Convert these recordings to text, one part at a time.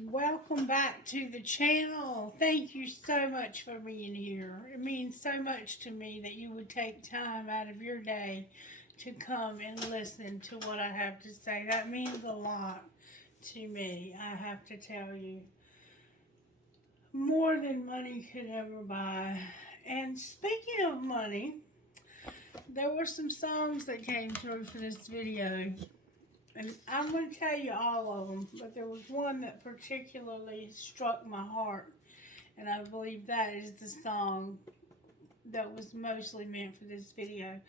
Welcome back to the channel. Thank you so much for being here. It means so much to me that you would take time out of your day to come and listen to what I have to say. That means a lot to me, I have to tell you. More than money could ever buy. And speaking of money, there were some songs that came through for this video. And I'm going to tell you all of them, but there was one that particularly struck my heart. And I believe that is the song that was mostly meant for this video.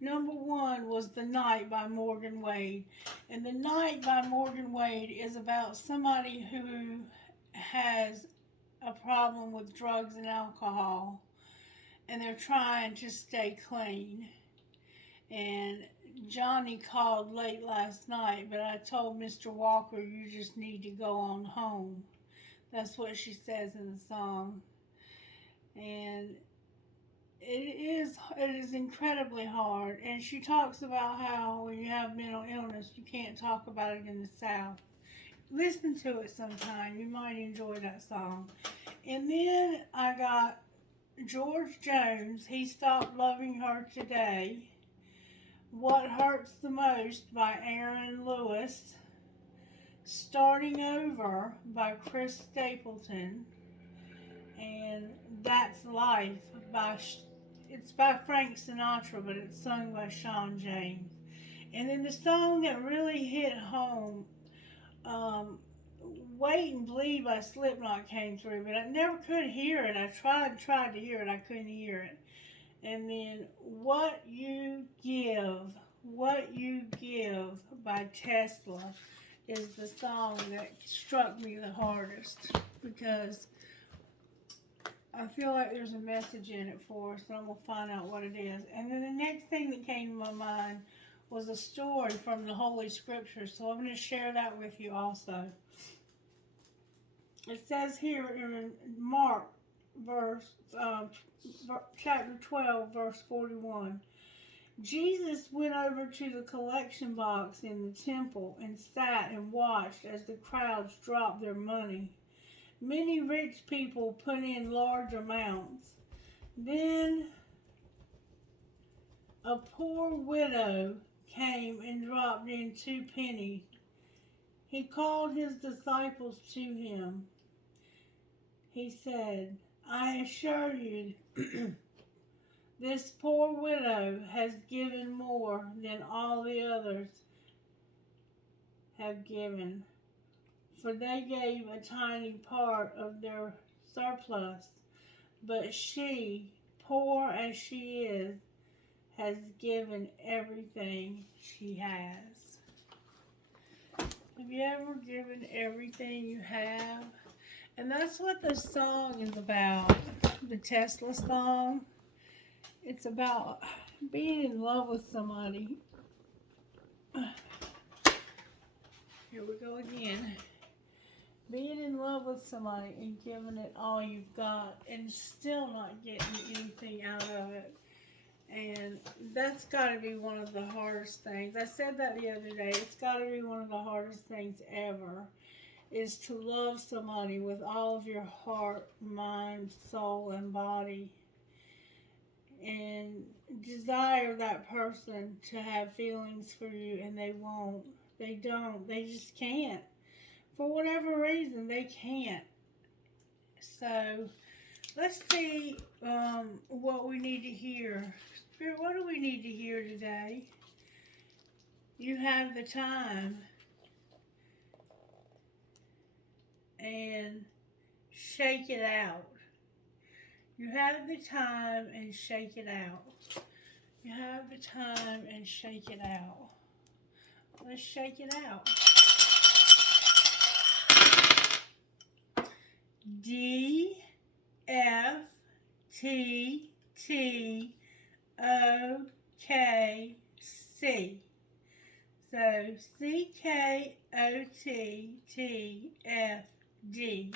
Number one was The Night by Morgan Wade. And The Night by Morgan Wade is about somebody who has a problem with drugs and alcohol. And they're trying to stay clean. And Johnny called late last night, but I told Mr. Walker, you just need to go on home. That's what she says in the song. And it is incredibly hard. And she talks about how when you have mental illness, you can't talk about it in the South. Listen to it sometime. You might enjoy that song. And then I got George Jones, He Stopped Loving Her Today. What Hurts the Most by Aaron Lewis. Starting Over by Chris Stapleton. And That's Life it's by Frank Sinatra, but it's sung by Sean James. And then the song that really hit home, Wait and Bleed by Slipknot came through, but I never could hear it. I tried to hear it, I couldn't hear it. And then What You Give by Tesla is the song that struck me the hardest, because I feel like there's a message in it for us, and I'm going to find out what it is. And then the next thing that came to my mind was a story from the Holy Scriptures, so I'm going to share that with you also. It says here in Mark, chapter 12, verse 41, Jesus went over to the collection box in the temple and sat and watched as the crowds dropped their money. Many rich people put in large amounts. Then a poor widow came and dropped in 2 pennies. He called his disciples to him. He said, I assure you, this poor widow has given more than all the others have given, for they gave a tiny part of their surplus, but she, poor as she is, has given everything she has. Have you ever given everything you have? And that's what this song is about, the Tesla song. It's about being in love with somebody. Here we go again. Being in love with somebody and giving it all you've got and still not getting anything out of it. And that's got to be one of the hardest things. I said that the other day. It's got to be one of the hardest things ever, is to love somebody with all of your heart, mind, soul, and body. And desire that person to have feelings for you, and they won't. They don't. They just can't. For whatever reason, they can't. So, let's see what we need to hear. Spirit, what do we need to hear today? You have the time. And shake it out. You have the time and shake it out. You have the time and shake it out. Let's shake it out. D, F, T, T, O, K, C. So C, K, O, T, T, F, D.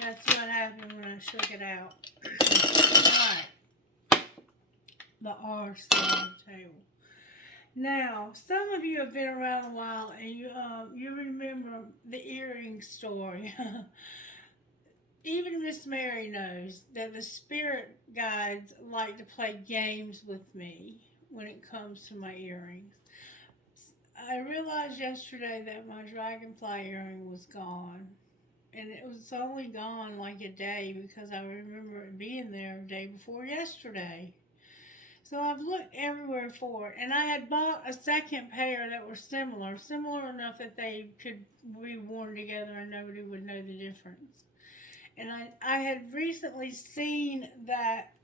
That's what happened when I shook it out. Alright. The R still on the table. Now, some of you have been around a while, and you remember the earring story. Even Miss Mary knows that the spirit guides like to play games with me when it comes to my earrings. I realized yesterday that my dragonfly earring was gone. And it was only gone like a day because I remember it being there the day before yesterday. So I've looked everywhere for it, and I had bought a second pair that were similar enough that they could be worn together and nobody would know the difference. And I had recently seen that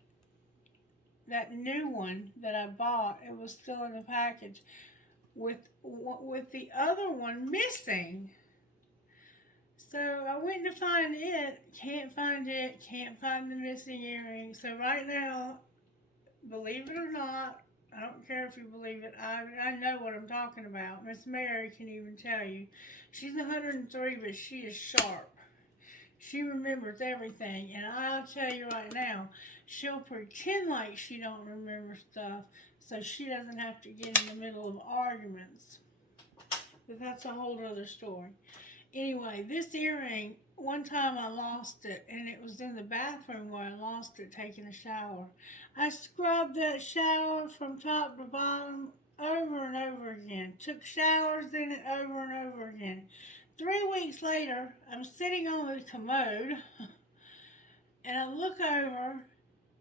new one that I bought. It was still in the package with the other one missing. So I went to find it, can't find it, can't find the missing earring. So right now, believe it or not, I don't care if you believe it, I know what I'm talking about. Miss Mary can even tell you. She's 103, but she is sharp. She remembers everything, and I'll tell you right now, she'll pretend like she don't remember stuff so she doesn't have to get in the middle of arguments. But that's a whole other story. Anyway, this earring, one time I lost it, and it was in the bathroom where I lost it taking a shower. I scrubbed that shower from top to bottom over and over again. Took showers in it over and over again. 3 weeks later, I'm sitting on the commode, and I look over,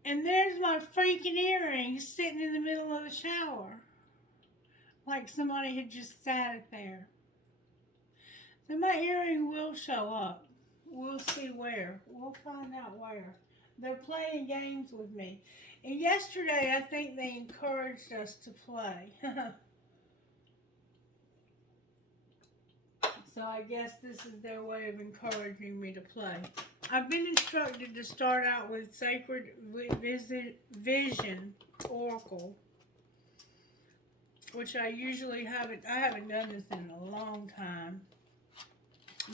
and there's my freaking earring sitting in the middle of the shower. Like somebody had just sat it there. So my earring will show up. We'll see where. We'll find out where. They're playing games with me. And yesterday, I think they encouraged us to play. So I guess this is their way of encouraging me to play. I've been instructed to start out with Sacred Vision Oracle, which I usually haven't done this in a long time.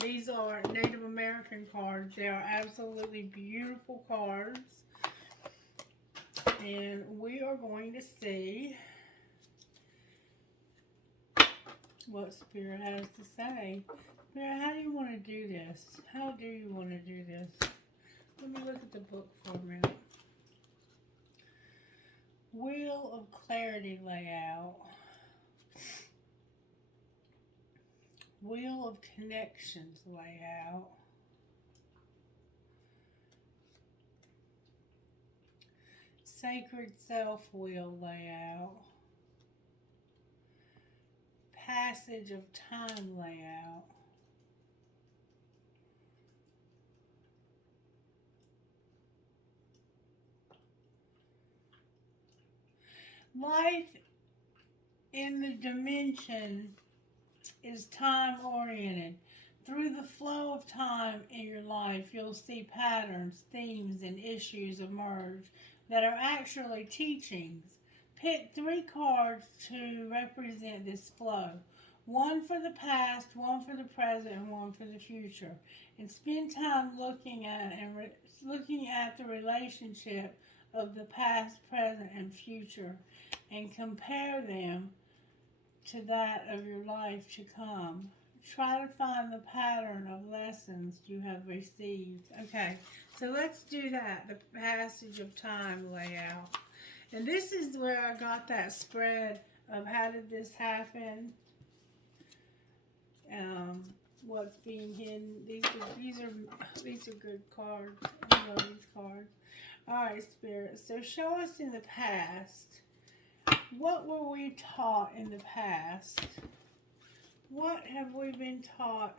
These are Native American cards. They are absolutely beautiful cards. And we are going to see what Spirit has to say. Spirit, how do you want to do this? How do you want to do this? Let me look at the book for a minute. Wheel of Clarity layout. Wheel of Connections layout. Sacred Self Wheel layout. Passage of Time layout. Life in the dimension is time-oriented. Through the flow of time in your life, you'll see patterns, themes, and issues emerge that are actually teachings. Pick 3 cards to represent this flow. 1 for the past, 1 for the present, and 1 for the future. And spend time looking at the relationship of the past, present, and future, and compare them to that of your life to come. Try to find the pattern of lessons you have received. Okay, so let's do that, the passage of time layout. And this is where I got that spread of how did this happen, what's being hidden. These are good cards. I love these cards. All right, Spirit. So show us in the past. What were we taught in the past? What have we been taught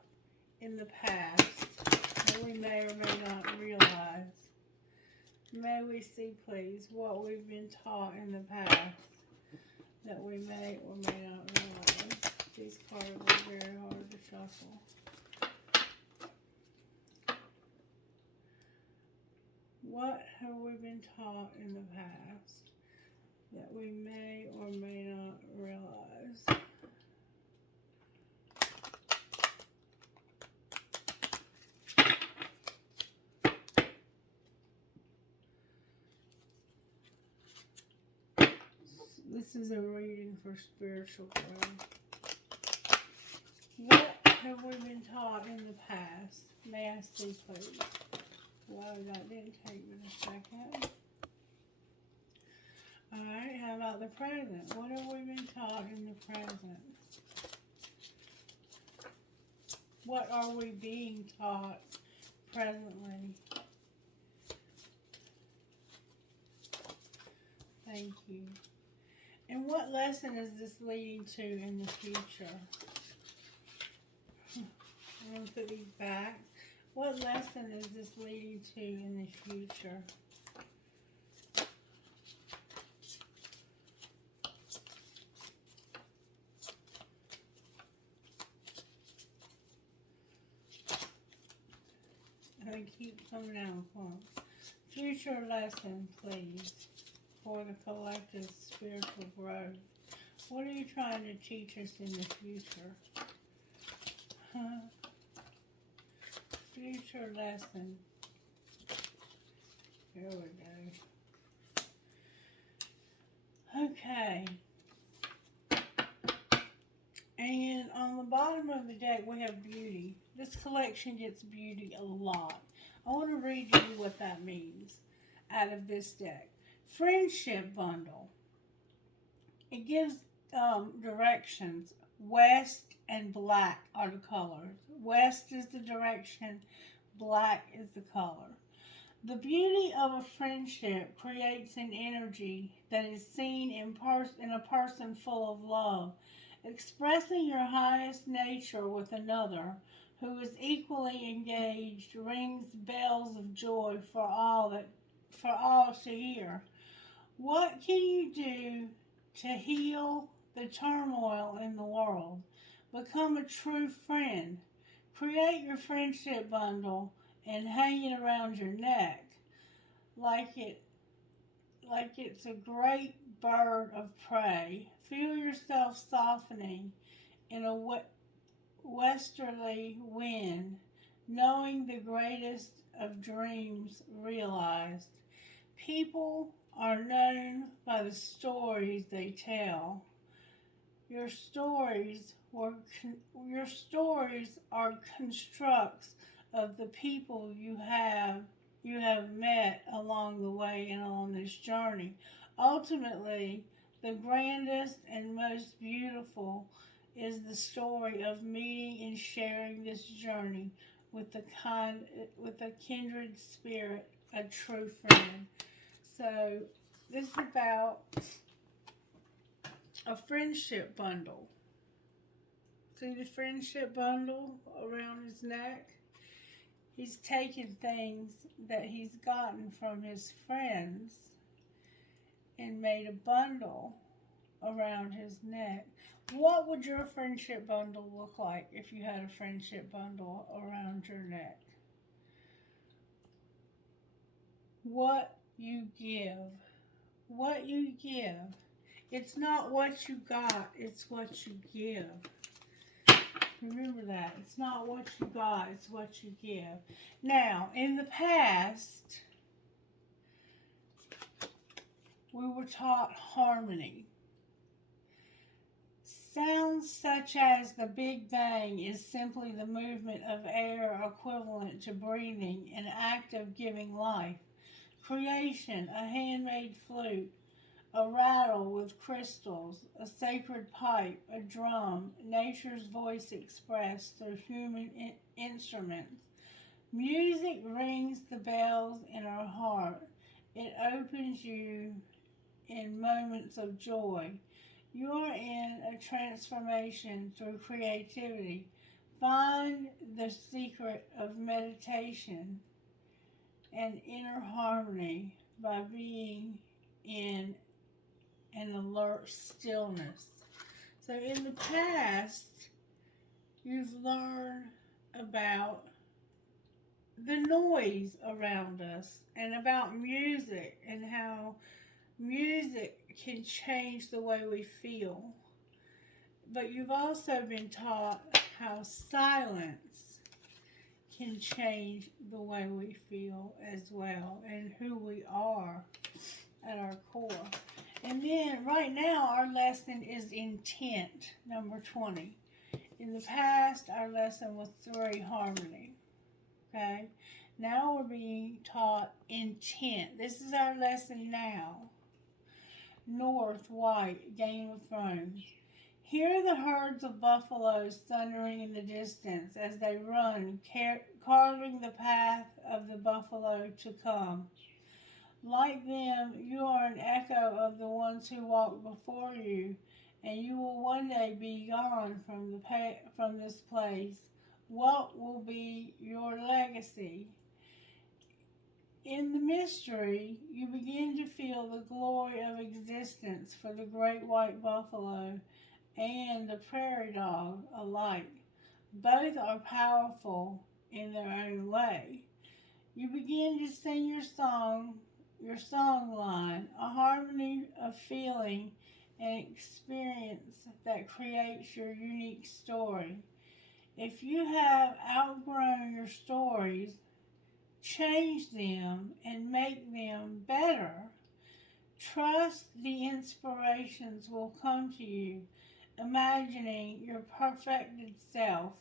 in the past that we may or may not realize? May we see, please, what we've been taught in the past that we may or may not realize. These cards are very hard to shuffle. What have we been taught in the past that we may or may not realize? This is a reading for spiritual growth. What have we been taught in the past? May I see, please? Wow, that didn't take me a second. Alright, how about the present? What have we been taught in the present? What are we being taught presently? Thank you. And what lesson is this leading to in the future? I'm going to put these back. What lesson is this leading to in the future? I keep coming out of pumps. Future lesson, please, for the collective spiritual growth. What are you trying to teach us in the future? Future lesson. Here we go. Okay. And on the bottom of the deck, we have beauty. This collection gets beauty a lot. I want to read you what that means out of this deck. Friendship bundle. It gives directions. West and black are the colors. West is the direction. Black is the color. The beauty of a friendship creates an energy that is seen in a person full of love. Expressing your highest nature with another who is equally engaged rings bells of joy for all to hear. What can you do to heal the turmoil in the world? Become a true friend. Create your friendship bundle and hang it around your neck like it's a great bird of prey. Feel yourself softening in a westerly wind, knowing the greatest of dreams realized. People are known by the stories they tell. Your stories are constructs of the people you have met along the way and on this journey. Ultimately, the grandest and most beautiful is the story of meeting and sharing this journey with a kindred spirit, a true friend. So this is about a friendship bundle. See the friendship bundle around his neck? He's taken things that he's gotten from his friends and made a bundle around his neck. What would your friendship bundle look like if you had a friendship bundle around your neck? What you give. What you give. It's not what you got, it's what you give. Remember that. It's not what you got, it's what you give. Now, in the past, we were taught harmony. Sounds such as the Big Bang is simply the movement of air equivalent to breathing, an act of giving life. Creation, a handmade flute, a rattle with crystals, a sacred pipe, a drum, nature's voice expressed through human instruments. Music rings the bells in our heart. It opens you in moments of joy. You are in a transformation through creativity. Find the secret of meditation and inner harmony by being in an alert stillness. So in the past, you've learned about the noise around us and about music and how music can change the way we feel. But you've also been taught how silence can change the way we feel as well and who we are at our core. And then right now our lesson is intent, number 20. In the past, our lesson was 3, harmony. Okay? Now we're being taught intent. This is our lesson now. North, white, Game of Thrones. Hear the herds of buffaloes thundering in the distance as they run, carving the path of the buffalo to come. Like them, you are an echo of the ones who walked before you, and you will one day be gone from this place. What will be your legacy? In the mystery, you begin to feel the glory of existence for the great white buffalo and the prairie dog alike. Both are powerful in their own way. You begin to sing your song line, a harmony of feeling and experience that creates your unique story. If you have outgrown your stories, change them and make them better. Trust the inspirations will come to you, imagining your perfected self.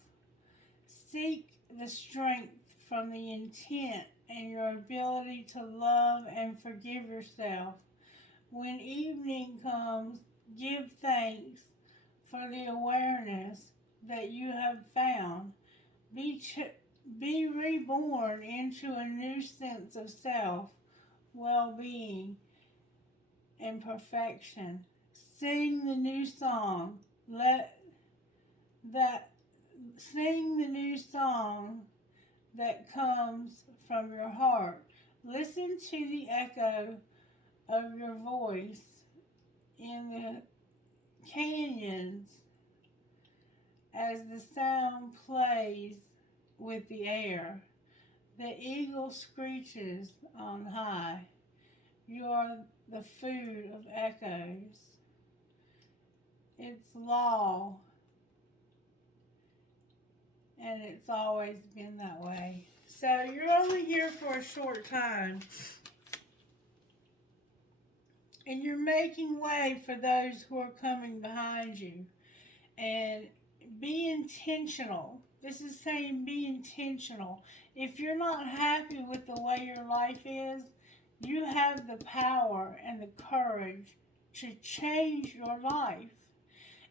Seek the strength from the intent and your ability to love and forgive yourself. When evening comes, give thanks for the awareness that you have found. Be reborn into a new sense of self, well-being, and perfection. Sing the new song. Sing the new song that comes from your heart. Listen to the echo of your voice in the canyons as the sound plays with the air. The eagle screeches on high. You are the food of echoes. It's law, and it's always been that way. So you're only here for a short time, and you're making way for those who are coming behind you. And be intentional. This is saying be intentional. If you're not happy with the way your life is, you have the power and the courage to change your life.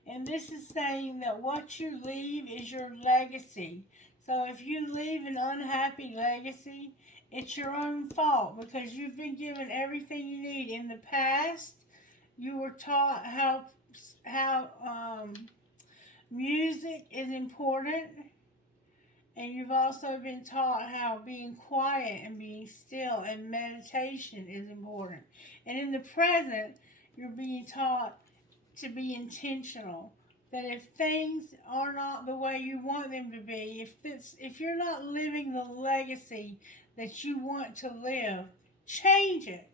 And this is saying that what you leave is your legacy. So if you leave an unhappy legacy, it's your own fault because you've been given everything you need. In the past, you were taught how music is important, and you've also been taught how being quiet and being still and meditation is important. And in the present, you're being taught to be intentional. That if things are not the way you want them to be, if you're not living the legacy that you want to live, change it.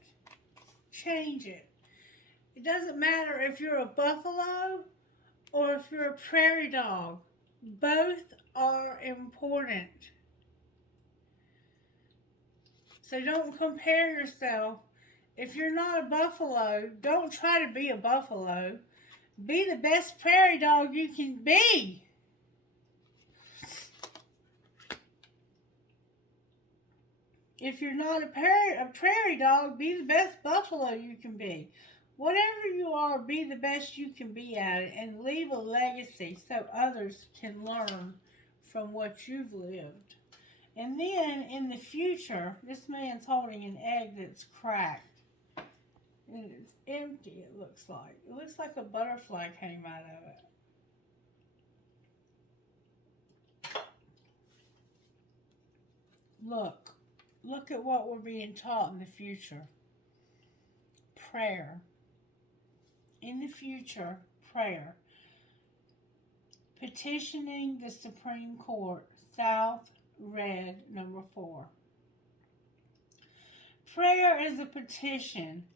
Change it. It doesn't matter if you're a buffalo or if you're a prairie dog. Both are important. So don't compare yourself. If you're not a buffalo, don't try to be a buffalo. Be the best prairie dog you can be. If you're not a prairie dog, be the best buffalo you can be. Whatever you are, be the best you can be at it and leave a legacy so others can learn from what you've lived. And then in the future, this man's holding an egg that's cracked. And it's empty, it looks like. It looks like a butterfly came out of it. Look at what we're being taught in the future. Prayer. In the future, prayer. Petitioning the Supreme Court, South Red, number 4. Prayer is a petition.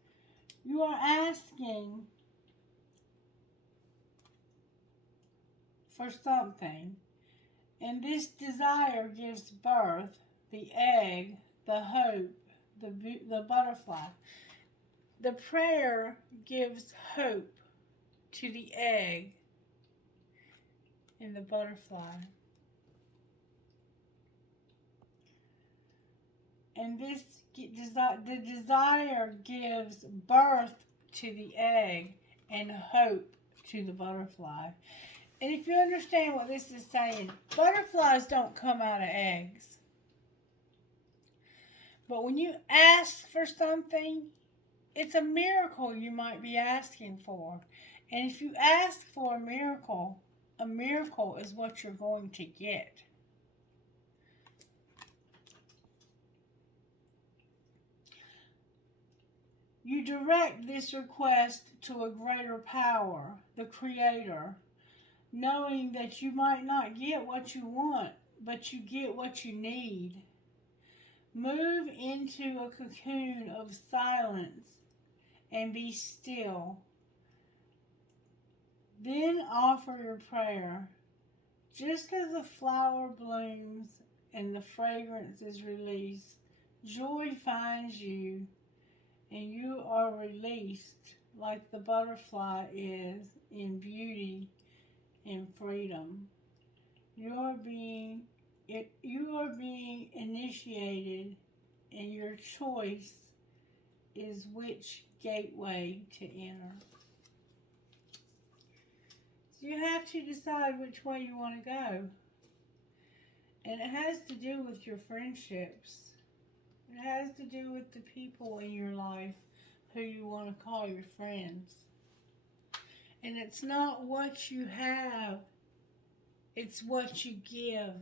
You are asking for something, and this desire gives birth, the egg, the hope, the butterfly. The prayer gives hope to the egg and the butterfly. And the desire gives birth to the egg and hope to the butterfly. And if you understand what this is saying, butterflies don't come out of eggs. But when you ask for something, it's a miracle you might be asking for. And if you ask for a miracle is what you're going to get. You direct this request to a greater power, the Creator, knowing that you might not get what you want, but you get what you need. Move into a cocoon of silence and be still. Then offer your prayer. Just as a flower blooms and the fragrance is released, joy finds you, and you are released like the butterfly is in beauty and freedom. You are being initiated, and your choice is which gateway to enter. So you have to decide which way you want to go. And it has to do with your friendships. It has to do with the people in your life who you want to call your friends. And it's not what you have, it's what you give.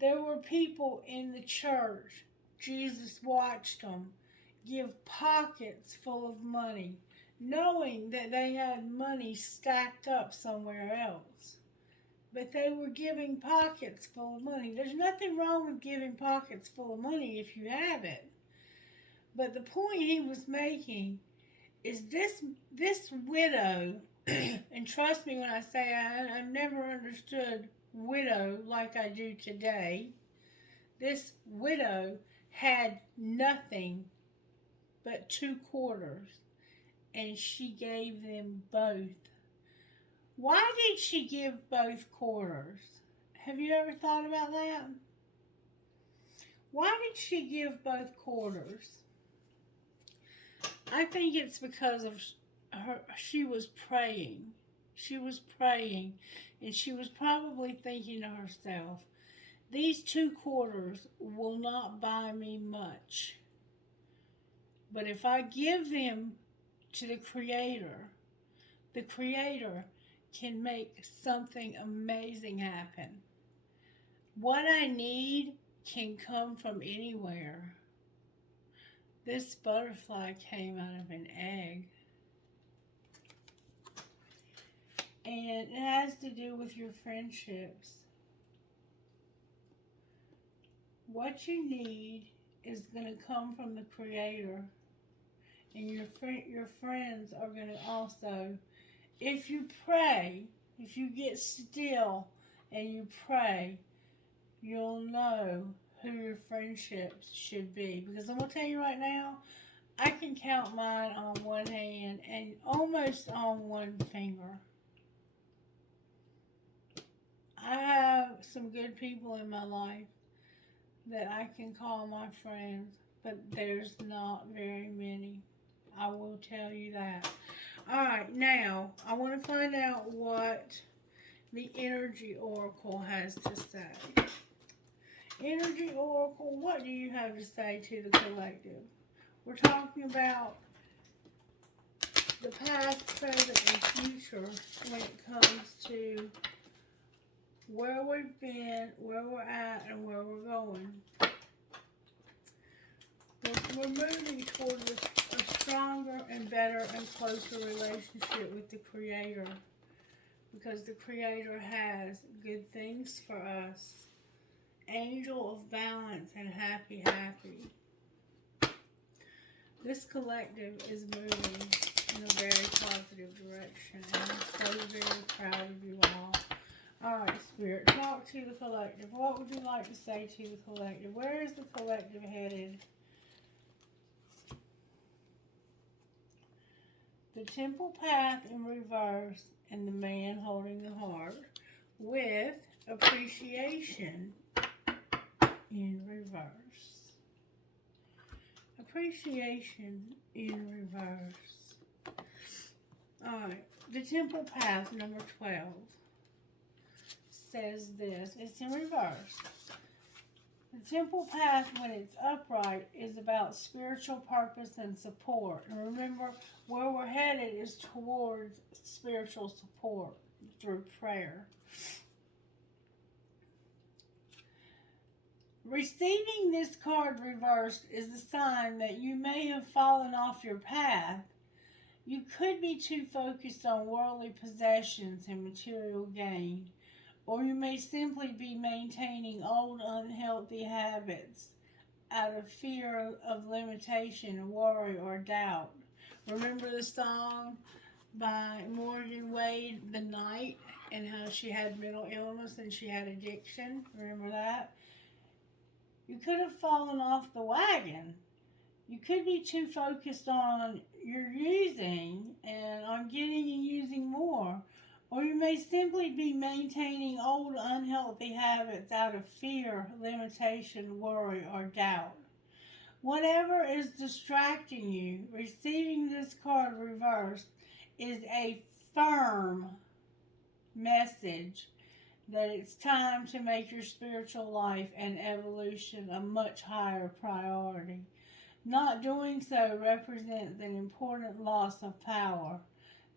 There were people in the church, Jesus watched them give pockets full of money, knowing that they had money stacked up somewhere else. But they were giving pockets full of money. There's nothing wrong with giving pockets full of money if you have it. But the point he was making is this widow, and trust me when I say I've never understood widow like I do today. This widow had nothing but 2 quarters, and she gave them both. Why did she give both quarters? Have you ever thought about that? Why did she give both quarters? I think it's because of she was praying. She was praying, and she was probably thinking to herself, these 2 quarters will not buy me much. But if I give them to the Creator can make something amazing happen. What I need can come from anywhere. This butterfly came out of an egg. And it has to do with your friendships. What you need is going to come from the Creator. And your friends are going to also, if you pray, if you get still and you pray, you'll know who your friendships should be. Because I'm going to tell you right now, I can count mine on one hand and almost on one finger. I have some good people in my life that I can call my friends, but there's not very many. I will tell you that. Alright, now, I want to find out what the Energy Oracle has to say. Energy Oracle, what do you have to say to the collective? We're talking about the past, present, and future when it comes to where we've been, where we're at, and where we're going. We're moving towards a stronger and better and closer relationship with the Creator, because the Creator has good things for us. Angel of balance and happy. This collective is moving in a very positive direction, and I'm so very proud of you all. Alright, Spirit, talk to the collective. What would you like to say to the collective? Where is the collective headed? the temple path in reverse, and the man holding the heart with appreciation in reverse. Appreciation in reverse. Alright, the temple path, number 12, says this. It's in reverse. The temple path, when it's upright, is about spiritual purpose and support. And remember, where we're headed is towards spiritual support through prayer. Receiving this card reversed is a sign that you may have fallen off your path. You could be too focused on worldly possessions and material gain, or you may simply be maintaining old unhealthy habits out of fear of limitation, worry, or doubt. Remember the song by Morgan Wade, The Night, and how she had mental illness and she had addiction? Remember that? You could have fallen off the wagon. You could be too focused on your using and on getting and using more. Or you may simply be maintaining old unhealthy habits out of fear, limitation, worry, or doubt. Whatever is distracting you, receiving this card reversed is a firm message that it's time to make your spiritual life and evolution a much higher priority. Not doing so represents an important loss of power.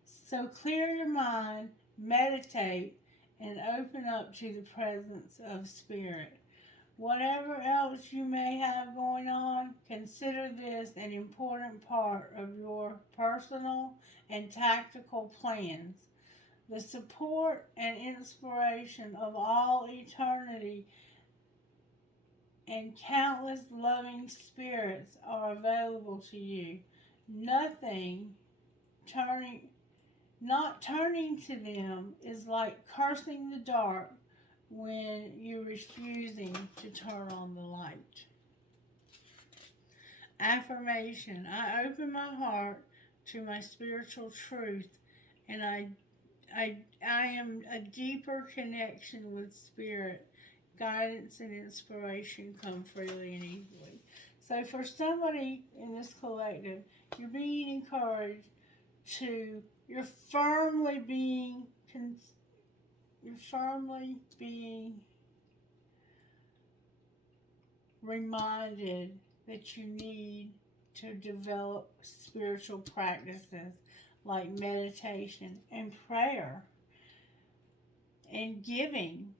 So clear your mind, meditate, and open up to the presence of Spirit. Whatever else you may have going on, consider this an important part of your personal and tactical plans. The support and inspiration of all eternity and countless loving spirits are available to you. Not turning to them is like cursing the dark when you're refusing to turn on the light. Affirmation. I open my heart to my spiritual truth, and I am a deeper connection with Spirit. Guidance and inspiration come freely and easily. So for somebody in this collective, you're being encouraged to, you're firmly being reminded that you need to develop spiritual practices like meditation and prayer and giving.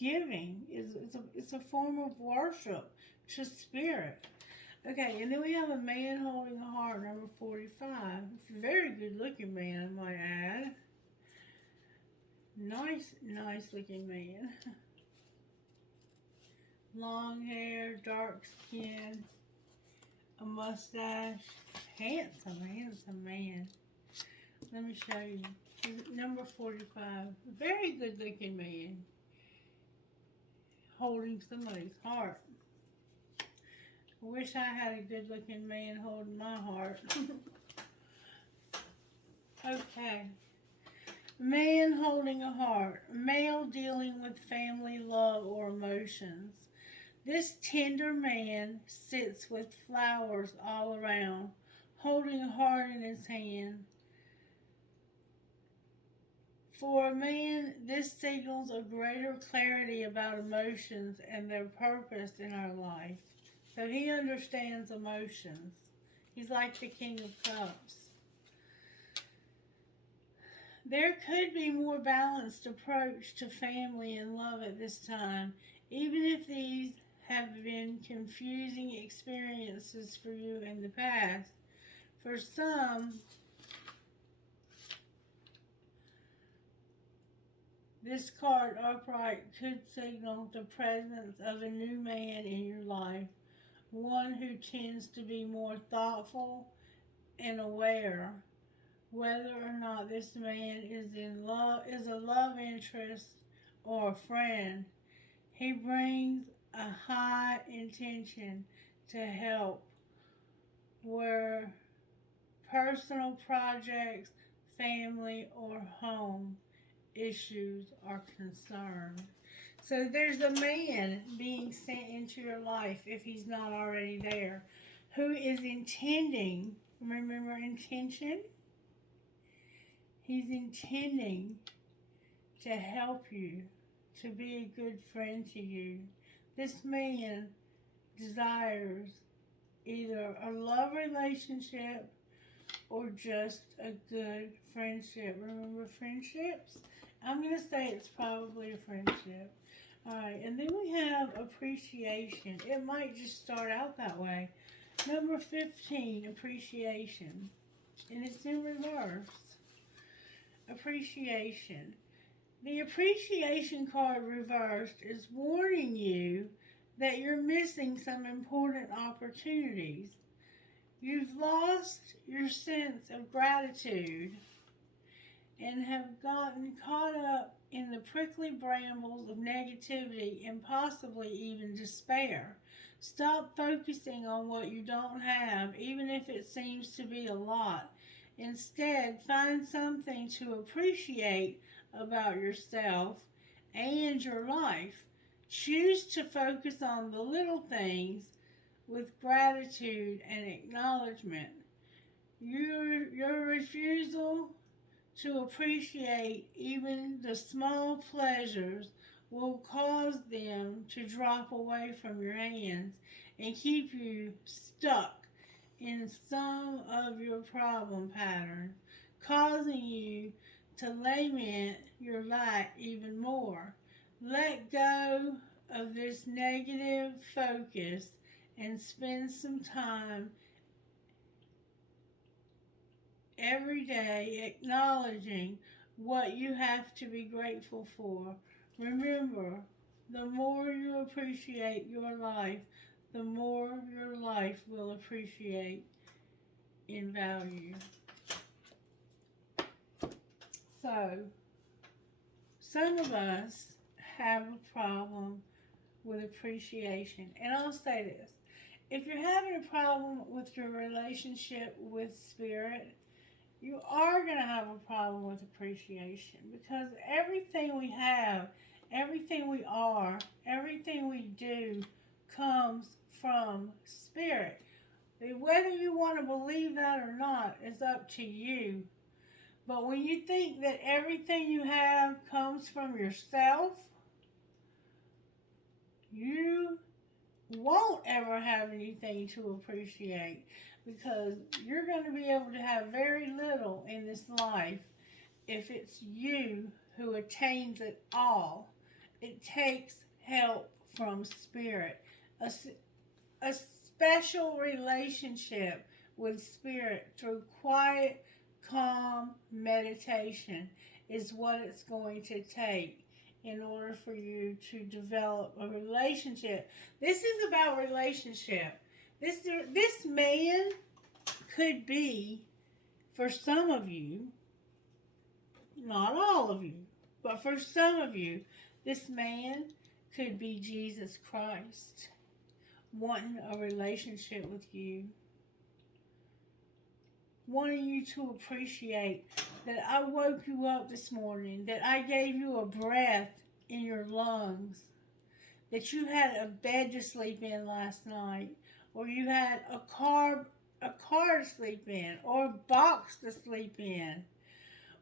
Giving is a form of worship to Spirit. Okay, and then we have a man holding a heart, number 45. It's a very good looking man, I might add. Nice looking man. Long hair, dark skin, a mustache. Handsome man. Let me show you. Number 45. Very good looking man. Holding somebody's heart. I wish I had a good looking man holding my heart. Okay. Man holding a heart. Male dealing with family, love, or emotions. This tender man sits with flowers all around, holding a heart in his hand. For a man, this signals a greater clarity about emotions and their purpose in our life. So he understands emotions. He's like the King of Cups. There could be more balanced approach to family and love at this time, even if these have been confusing experiences for you in the past. For some, this card upright could signal the presence of a new man in your life, one who tends to be more thoughtful and aware. Whether or not this man is a love interest or a friend, he brings a high intention to help where personal projects, family, or home issues are concerned. So there's a man being sent into your life, if he's not already there, who is intending, remember intention? He's intending to help you, to be a good friend to you. This man desires either a love relationship or just a good friendship. Remember friendships? I'm going to say it's probably a friendship. Alright, and then we have appreciation. It might just start out that way. Number 15, appreciation. And it's in reverse. Appreciation. The appreciation card reversed is warning you that you're missing some important opportunities. You've lost your sense of gratitude and have gotten caught up in the prickly brambles of negativity and possibly even despair. Stop focusing on what you don't have, even if it seems to be a lot. Instead, find something to appreciate about yourself and your life. Choose to focus on the little things with gratitude and acknowledgement. Your refusal to appreciate even the small pleasures will cause them to drop away from your hands and keep you stuck in some of your problem patterns, causing you to lament your lack even more. Let go of this negative focus and spend some time every day acknowledging what you have to be grateful for. Remember, the more you appreciate your life, the more your life will appreciate in value. So, some of us have a problem with appreciation. And I'll say this. If you're having a problem with your relationship with spirit, you are going to have a problem with appreciation, because everything we have, everything we are, everything we do comes from spirit. Whether you want to believe that or not is up to you. But when you think that everything you have comes from yourself, you won't ever have anything to appreciate, because you're going to be able to have very little in this life if it's you who attains it all. It takes help from spirit. A special relationship with spirit through quiet, calm meditation is what it's going to take in order for you to develop a relationship. This is about relationship. This man could be, for some of you, not all of you, but for some of you, this man could be Jesus Christ wanting a relationship with you, wanting you to appreciate that I woke you up this morning, that I gave you a breath in your lungs, that you had a bed to sleep in last night, or you had a car to sleep in, or a box to sleep in,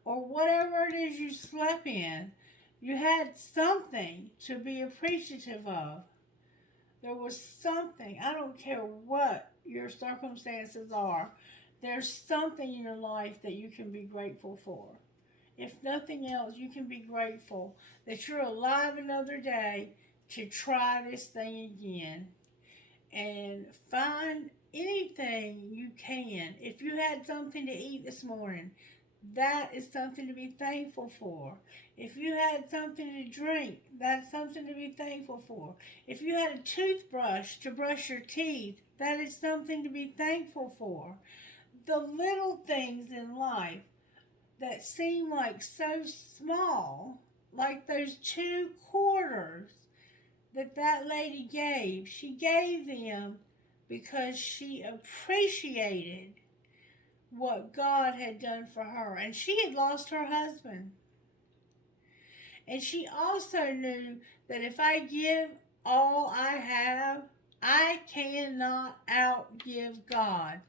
or whatever it is you slept in. You had something to be appreciative of. There was something. I don't care what your circumstances are. There's something in your life that you can be grateful for. If nothing else, you can be grateful that you're alive another day to try this thing again. And find anything you can. If you had something to eat this morning, that is something to be thankful for. If you had something to drink, that's something to be thankful for. If you had a toothbrush to brush your teeth, that is something to be thankful for. The little things in life that seem like so small, like those 2 quarters that lady gave, she gave them because she appreciated what God had done for her. And she had lost her husband. And she also knew that if I give all I have, I cannot outgive God.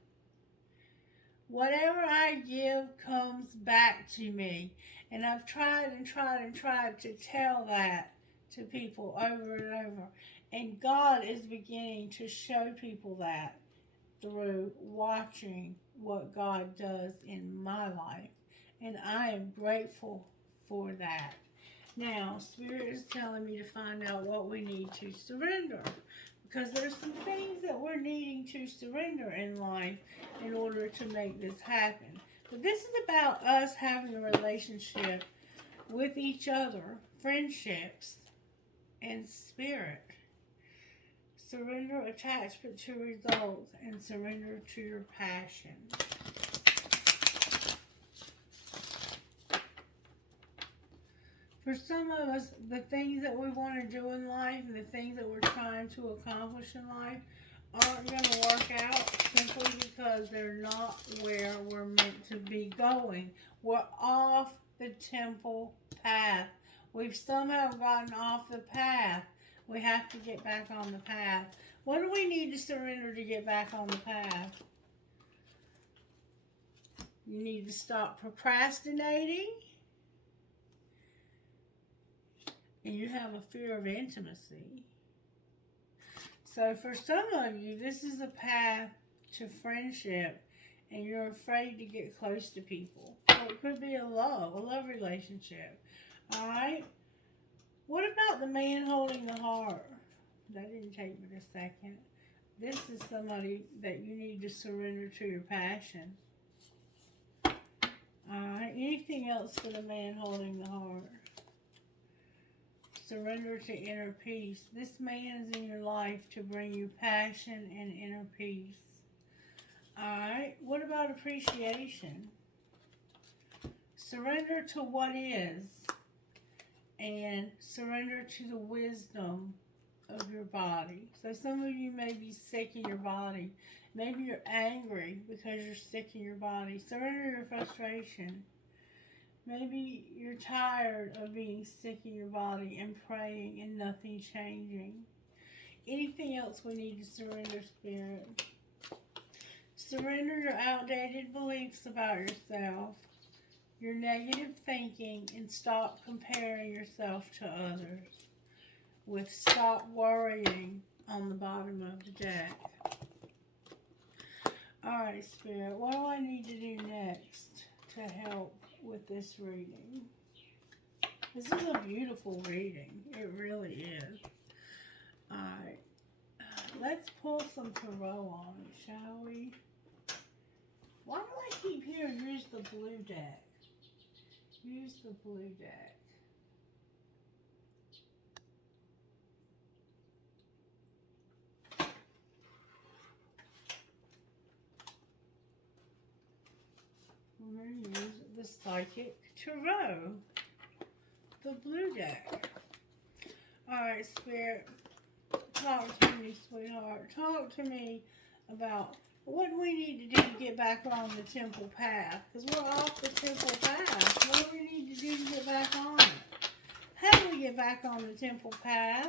Whatever I give comes back to me. And I've tried and tried and tried to tell that to people over and over. And God is beginning to show people that through watching what God does in my life. And I am grateful for that. Now, Spirit is telling me to find out what we need to surrender. Because there's some things that we're needing to surrender in life in order to make this happen. But this is about us having a relationship with each other, friendships, and spirit. Surrender attachment to results and surrender to your passion. For some of us, the things that we want to do in life and the things that we're trying to accomplish in life aren't going to work out simply because they're not where we're meant to be going. We're off the temple path. We've somehow gotten off the path. We have to get back on the path. What do we need to surrender to get back on the path? You need to stop procrastinating. And you have a fear of intimacy. So for some of you, this is a path to friendship, and you're afraid to get close to people. So it could be a love relationship. All right? What about the man holding the heart? That didn't take but a second. This is somebody that you need to surrender to your passion. All right? Anything else for the man holding the heart? Surrender to inner peace. This man is in your life to bring you passion and inner peace. Alright, what about appreciation? Surrender to what is and surrender to the wisdom of your body. So some of you may be sick in your body. Maybe you're angry because you're sick in your body. Surrender your frustration. Maybe you're tired of being sick in your body and praying and nothing changing. Anything else we need to surrender, Spirit? Surrender your outdated beliefs about yourself, your negative thinking, and stop comparing yourself to others. With stop worrying on the bottom of the deck. Alright, Spirit, what do I need to do next to help with this reading? This is a beautiful reading. It really is. Alright. Let's pull some tarot on it, shall we? Why do I keep hearing use the blue deck? Use the blue deck. We're going to use the Psychic Tarot, the blue deck. Alright, Spirit, talk to me, sweetheart. Talk to me about what do we need to do to get back on the temple path? Because we're off the temple path. What do we need to do to get back on it? How do we get back on the temple path?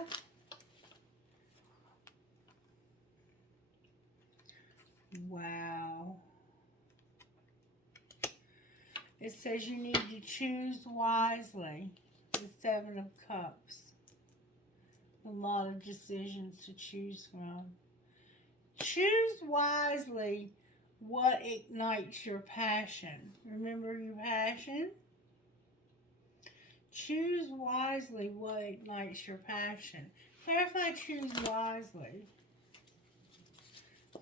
Wow. It says you need to choose wisely. The Seven of Cups. A lot of decisions to choose from. Choose wisely what ignites your passion. Remember your passion? Choose wisely what ignites your passion. Clarify choose wisely.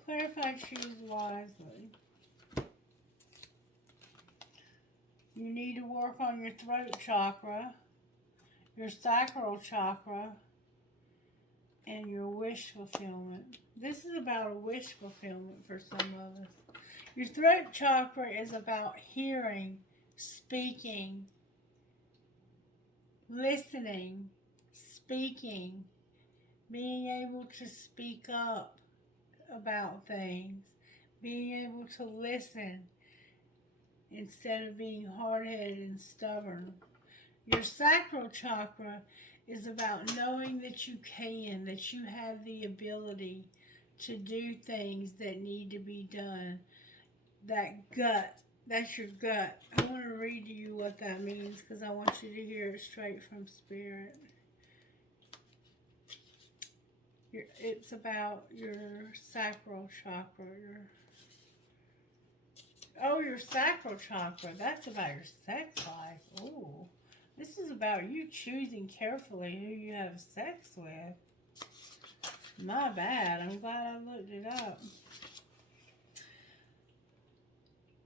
Clarify choose wisely. You need to work on your throat chakra, your sacral chakra, and your wish fulfillment. This is about a wish fulfillment for some of us. Your throat chakra is about hearing, speaking, listening, speaking, being able to speak up about things, being able to listen, instead of being hard-headed and stubborn. Your sacral chakra is about knowing that you can, that you have the ability to do things that need to be done. That gut, that's your gut. I want to read to you what that means because I want you to hear it straight from Spirit. It's about your sacral chakra. Your sacral chakra. That's about your sex life. Ooh. This is about you choosing carefully who you have sex with. My bad. I'm glad I looked it up.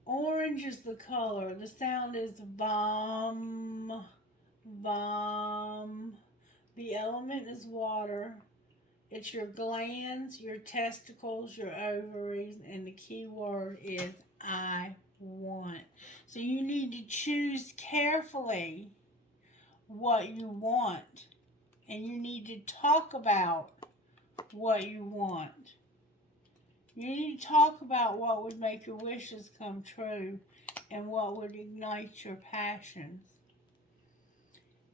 Orange is the color. The sound is vom. Vom. The element is water. It's your glands, your testicles, your ovaries, and the key word is I want. So you need to choose carefully what you want. And you need to talk about what you want. You need to talk about what would make your wishes come true and what would ignite your passions.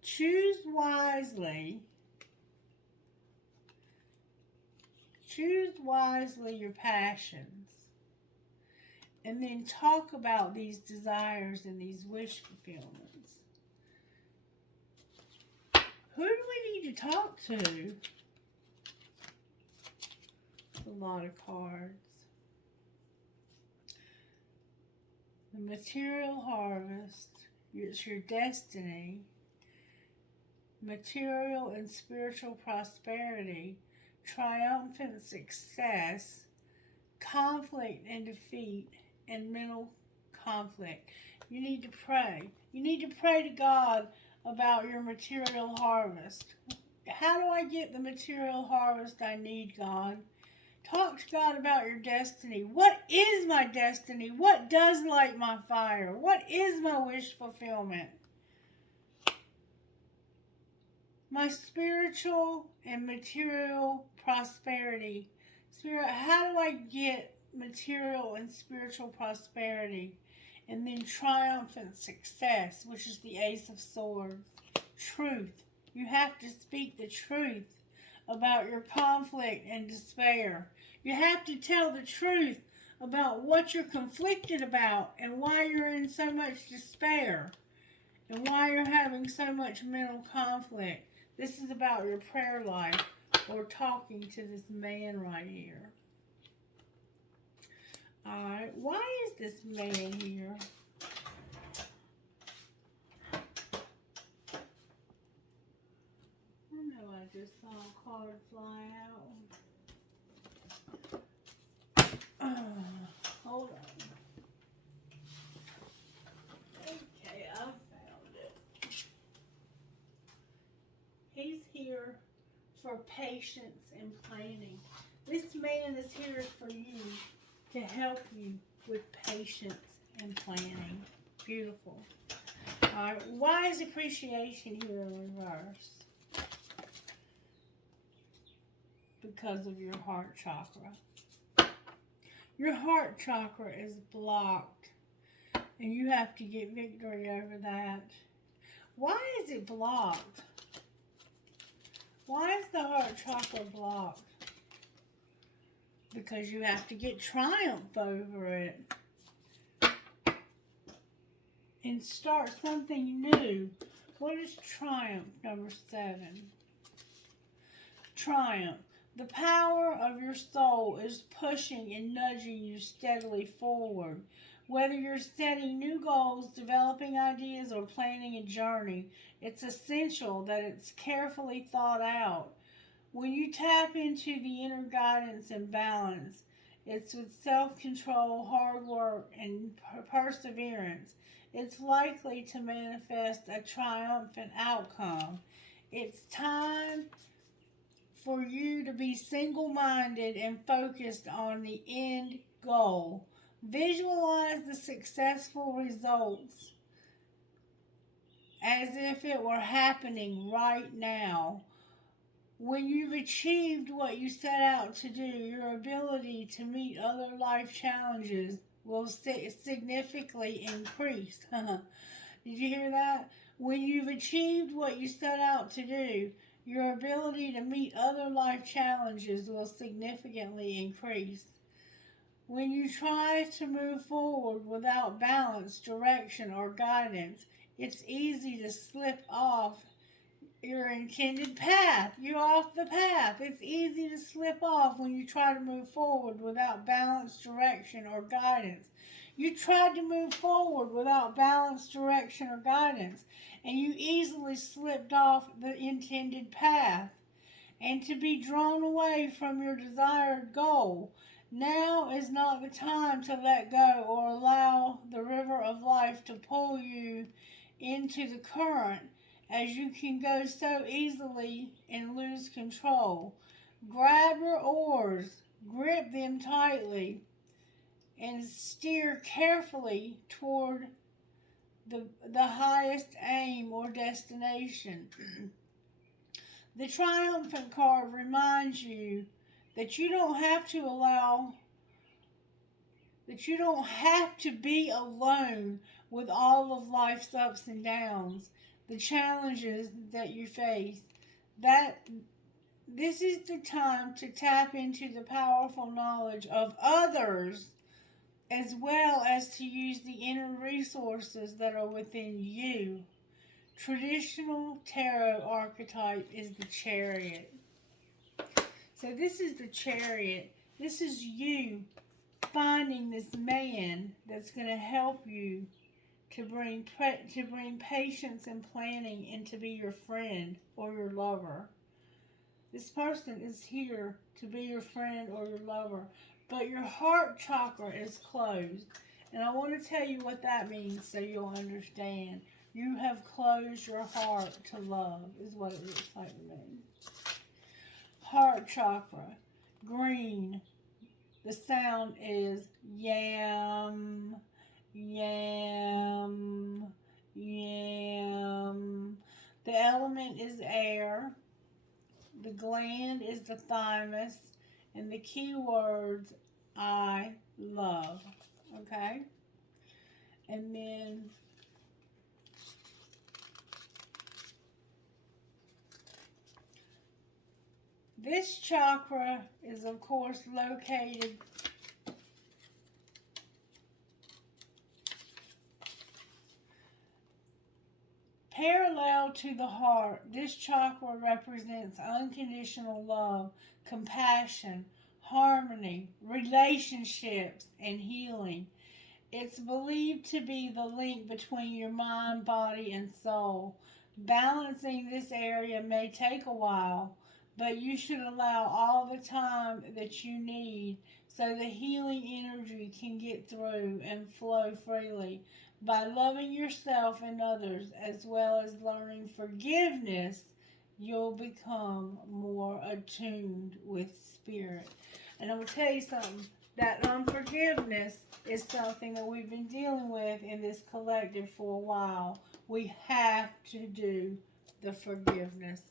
Choose wisely. Choose wisely your passions. And then talk about these desires and these wish fulfillments. Who do we need to talk to? A lot of cards. The material harvest. It's your destiny. Material and spiritual prosperity. Triumphant success. Conflict and defeat. And mental conflict. You need to pray. You need to pray to God about your material harvest. How do I get the material harvest I need, God? Talk to God about your destiny. What is my destiny? What does light my fire? What is my wish fulfillment? My spiritual and material prosperity. Spirit, how do I get material and spiritual prosperity? And then triumphant success, which is the Ace of Swords. Truth. You have to speak the truth about your conflict and despair. You have to tell the truth about what you're conflicted about and why you're in so much despair and why you're having so much mental conflict. This is about your prayer life or talking to this man right here. Alright, why is this man here? I know I just saw a card fly out. Hold on. Okay, I found it. He's here for patience and planning. This man is here for you to help you with patience and planning. Beautiful. Alright, why is appreciation here in reverse? Because of your heart chakra. Your heart chakra is blocked, and you have to get victory over that. Why is it blocked? Why is the heart chakra blocked? Because you have to get triumph over it and start something new. What is triumph, number 7? Triumph. The power of your soul is pushing and nudging you steadily forward. Whether you're setting new goals, developing ideas, or planning a journey, it's essential that it's carefully thought out. When you tap into the inner guidance and balance, it's with self-control, hard work, and perseverance. It's likely to manifest a triumphant outcome. It's time for you to be single-minded and focused on the end goal. Visualize the successful results as if it were happening right now. When you've achieved what you set out to do, your ability to meet other life challenges will significantly increase. Did you hear that? When you've achieved what you set out to do, your ability to meet other life challenges will significantly increase. When you try to move forward without balance, direction, or guidance, it's easy to slip off your intended path. You're off the path. It's easy to slip off when you try to move forward without balance, direction, or guidance. You tried to move forward without balance, direction, or guidance, and you easily slipped off the intended path. And to be drawn away from your desired goal. Now is not the time to let go or allow the river of life to pull you into the current, as you can go so easily and lose control. Grab your oars, grip them tightly, and steer carefully toward the highest aim or destination. The Triumphant card reminds you that you don't have to be alone with all of life's ups and downs, the challenges that you face. This is the time to tap into the powerful knowledge of others, as well as to use the inner resources that are within you. Traditional tarot archetype is the Chariot. So this is the Chariot. This is you finding this man that's going to help you to bring patience and planning and to be your friend or your lover. This person is here to be your friend or your lover, but your heart chakra is closed. And I want to tell you what that means so you'll understand. You have closed your heart to love, is what it looks like to me. Heart chakra, green. The sound is yam, yam, yam. The element is air. The gland is the thymus. And the key words, I love. Okay? And then this chakra is, of course, located parallel to the heart. This chakra represents unconditional love, compassion, harmony, relationships, and healing. It's believed to be the link between your mind, body, and soul. Balancing this area may take a while, but you should allow all the time that you need so the healing energy can get through and flow freely. By loving yourself and others, as well as learning forgiveness, you'll become more attuned with spirit. And I'm going to tell you something. That unforgiveness is something that we've been dealing with in this collective for a while. We have to do the forgiveness.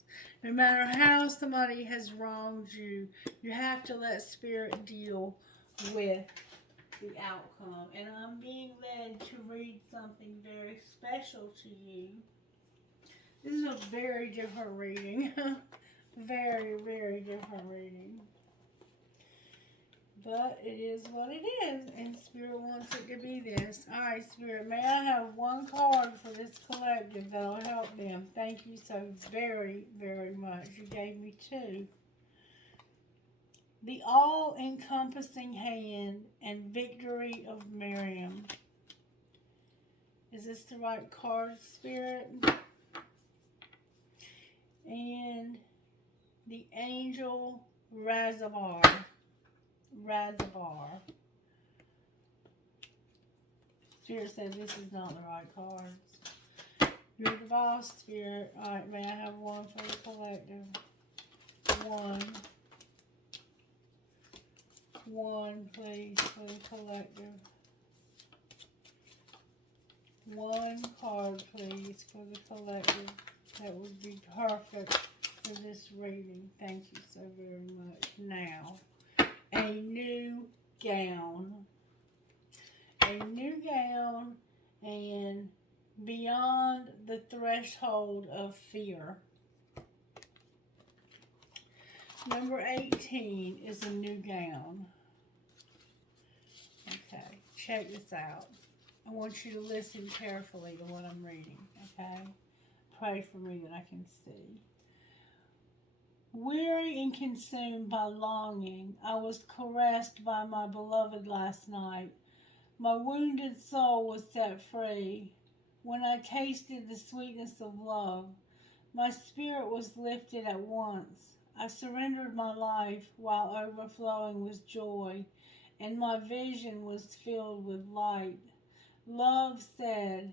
No matter how somebody has wronged you, you have to let spirit deal with the outcome. And I'm being led to read something very special to you. This is a very different reading. Very, very different reading. But it is what it is, and Spirit wants it to be this. Alright, Spirit, may I have one card for this collective that'll help them? Thank you so very, very much. You gave me two. The all-encompassing hand and victory of Miriam. Is this the right card, Spirit? And the angel Razabar. Spirit says this is not the right cards. You're the boss, Spirit. Alright, may I have one for the collective? One, please, for the collective. One card, please, for the collective. That would be perfect for this reading. Thank you so very much. Now, a new gown. threshold of fear. Number 18 is a new gown. Okay, check this out. I want you to listen carefully to what I'm reading, okay? Pray for me that I can see. Weary and consumed by longing, I was caressed by my beloved last night. My wounded soul was set free. When I tasted the sweetness of love, my spirit was lifted at once. I surrendered my life while overflowing with joy, and my vision was filled with light. Love said,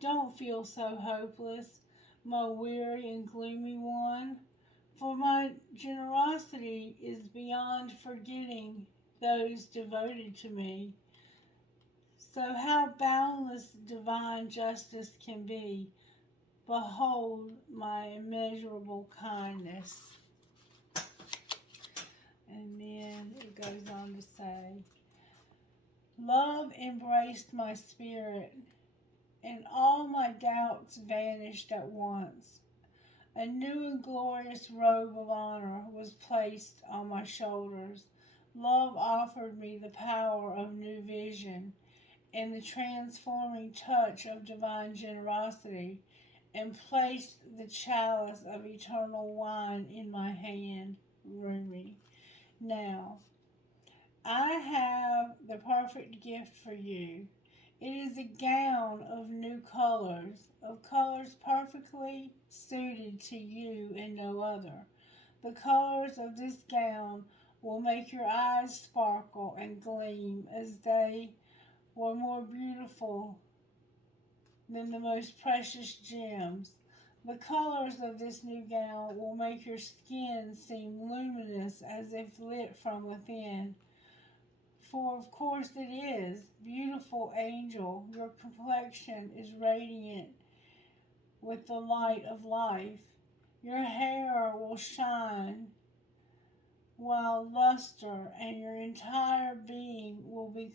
"Don't feel so hopeless, my weary and gloomy one, for my generosity is beyond forgetting those devoted to me." So how boundless divine justice can be. Behold my immeasurable kindness. And then it goes on to say, love embraced my spirit, and all my doubts vanished at once. A new and glorious robe of honor was placed on my shoulders. Love offered me the power of new vision and the transforming touch of divine generosity, and placed the chalice of eternal wine in my hand, Rumi. Now, I have the perfect gift for you. It is a gown of new colors, of colors perfectly suited to you and no other. The colors of this gown will make your eyes sparkle and gleam as they were more beautiful than the most precious gems. The colors of this new gown will make your skin seem luminous as if lit from within. For of course it is. Beautiful angel, your complexion is radiant with the light of life. Your hair will shine while luster, and your entire being will be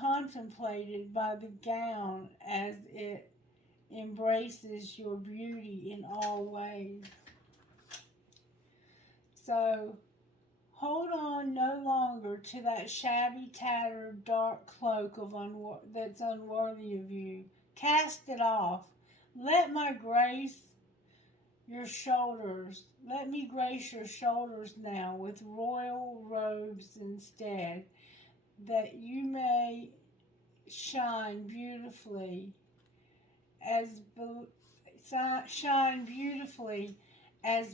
contemplated by the gown as it embraces your beauty in all ways. So, hold on no longer to that shabby, tattered, dark cloak of that's unworthy of you. Cast it off. Let me grace your shoulders now with royal robes instead, that you may shine beautifully as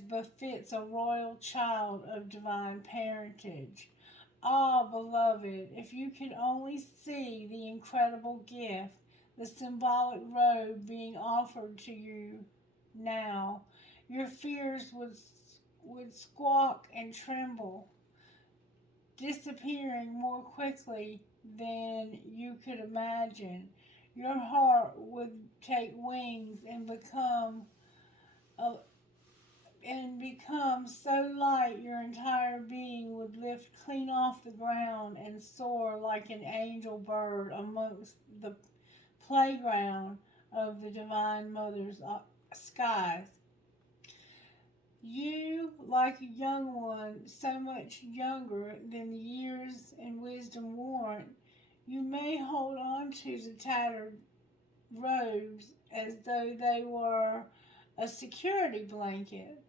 befits a royal child of divine parentage. Ah, beloved, if you could only see the incredible gift, the symbolic robe being offered to you now, your fears would squawk and tremble, disappearing more quickly than you could imagine. Your heart would take wings and become so light your entire being would lift clean off the ground and soar like an angel bird amongst the playground of the Divine Mother's skies. You, like a young one, so much younger than the years and wisdom warrant, you may hold on to the tattered robes as though they were a security blanket,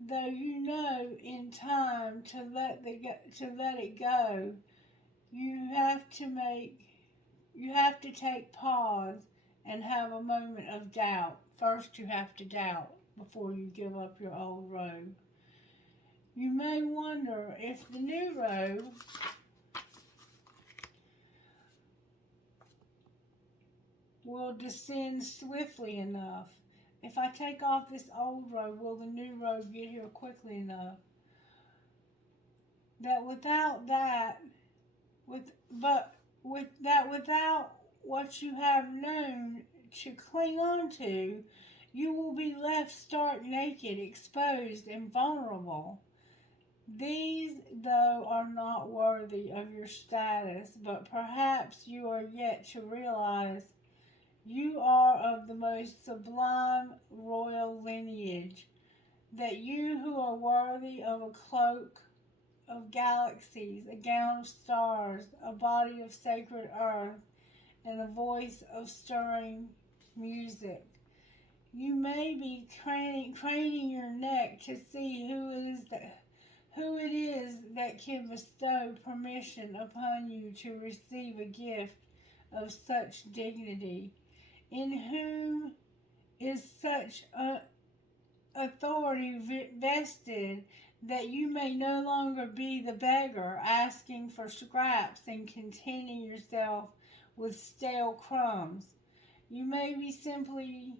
though you know in time to let it go, you have to take pause and have a moment of doubt. First, you have to doubt before you give up your old robe. You may wonder if the new robe will descend swiftly enough. If I take off this old robe, will the new robe get here quickly enough? Without what you have known to cling on to, you will be left stark naked, exposed, and vulnerable. These, though, are not worthy of your status, but perhaps you are yet to realize You are of the most sublime royal lineage, that you who are worthy of a cloak of galaxies, a gown of stars, a body of sacred earth, and a voice of stirring music. You may be craning your neck to see who it is that can bestow permission upon you to receive a gift of such dignity, in whom is such authority vested that you may no longer be the beggar asking for scraps and contenting yourself with stale crumbs. You may be simply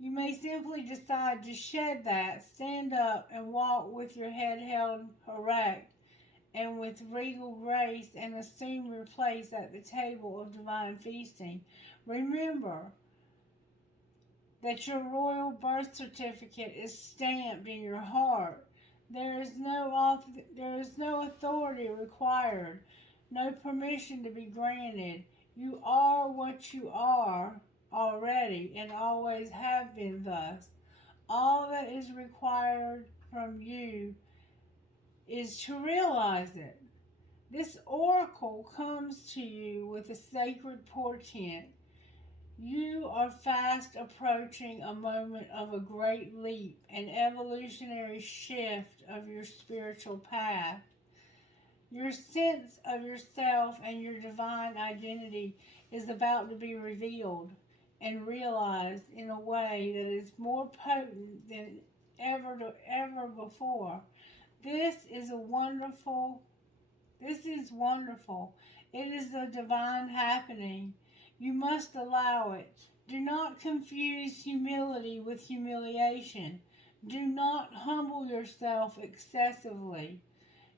You may simply decide to shed that, stand up, and walk with your head held erect and with regal grace and assume your place at the table of divine feasting. Remember that your royal birth certificate is stamped in your heart. There is no authority required, no permission to be granted. You are what you are already and always have been thus. All that is required from you is to realize it. This oracle comes to you with a sacred portent. You are fast approaching a moment of a great leap, an evolutionary shift of your spiritual path. Your sense of yourself and your divine identity is about to be revealed and realized in a way that is more potent than ever before. This is wonderful. It is a divine happening. You must allow it. Do not confuse humility with humiliation. Do not humble yourself excessively.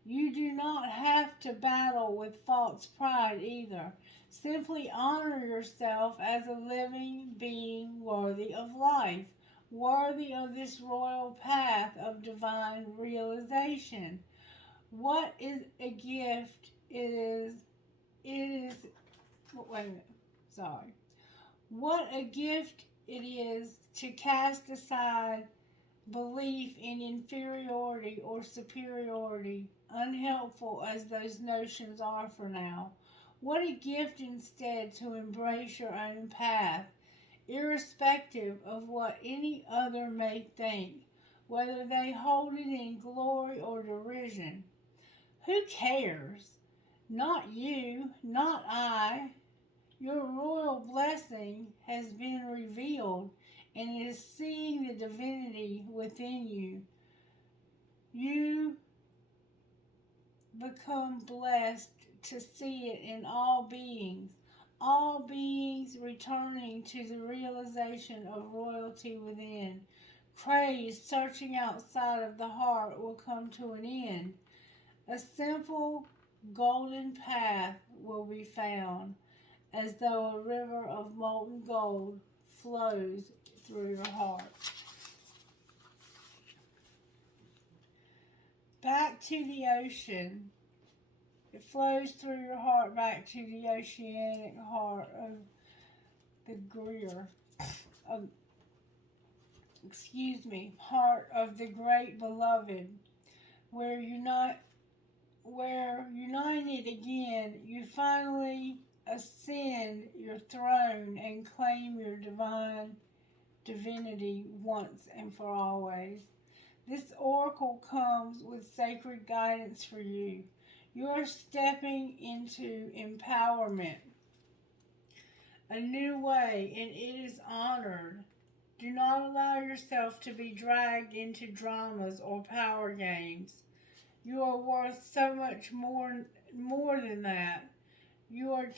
You do not have to battle with false pride either. Simply honor yourself as a living being worthy of life, worthy of this royal path of divine realization. What is a gift? Wait a minute, sorry. What a gift it is to cast aside belief in inferiority or superiority, unhelpful as those notions are for now. What a gift instead to embrace your own path, irrespective of what any other may think, whether they hold it in glory or derision. Who cares? Not you, not I. Your royal blessing has been revealed and is seeing the divinity within you. You become blessed to see it in all beings returning to the realization of royalty within. Craze searching outside of the heart will come to an end. A simple golden path will be found, as though a river of molten gold flows through your heart. Back to the ocean. It flows through your heart back to the oceanic heart of the heart of the great beloved, where united again, you finally ascend your throne and claim your divinity once and for always. This oracle comes with sacred guidance for you. You are stepping into empowerment, a new way, and it is honored. Do not allow yourself to be dragged into dramas or power games. You are worth so much more than that. You are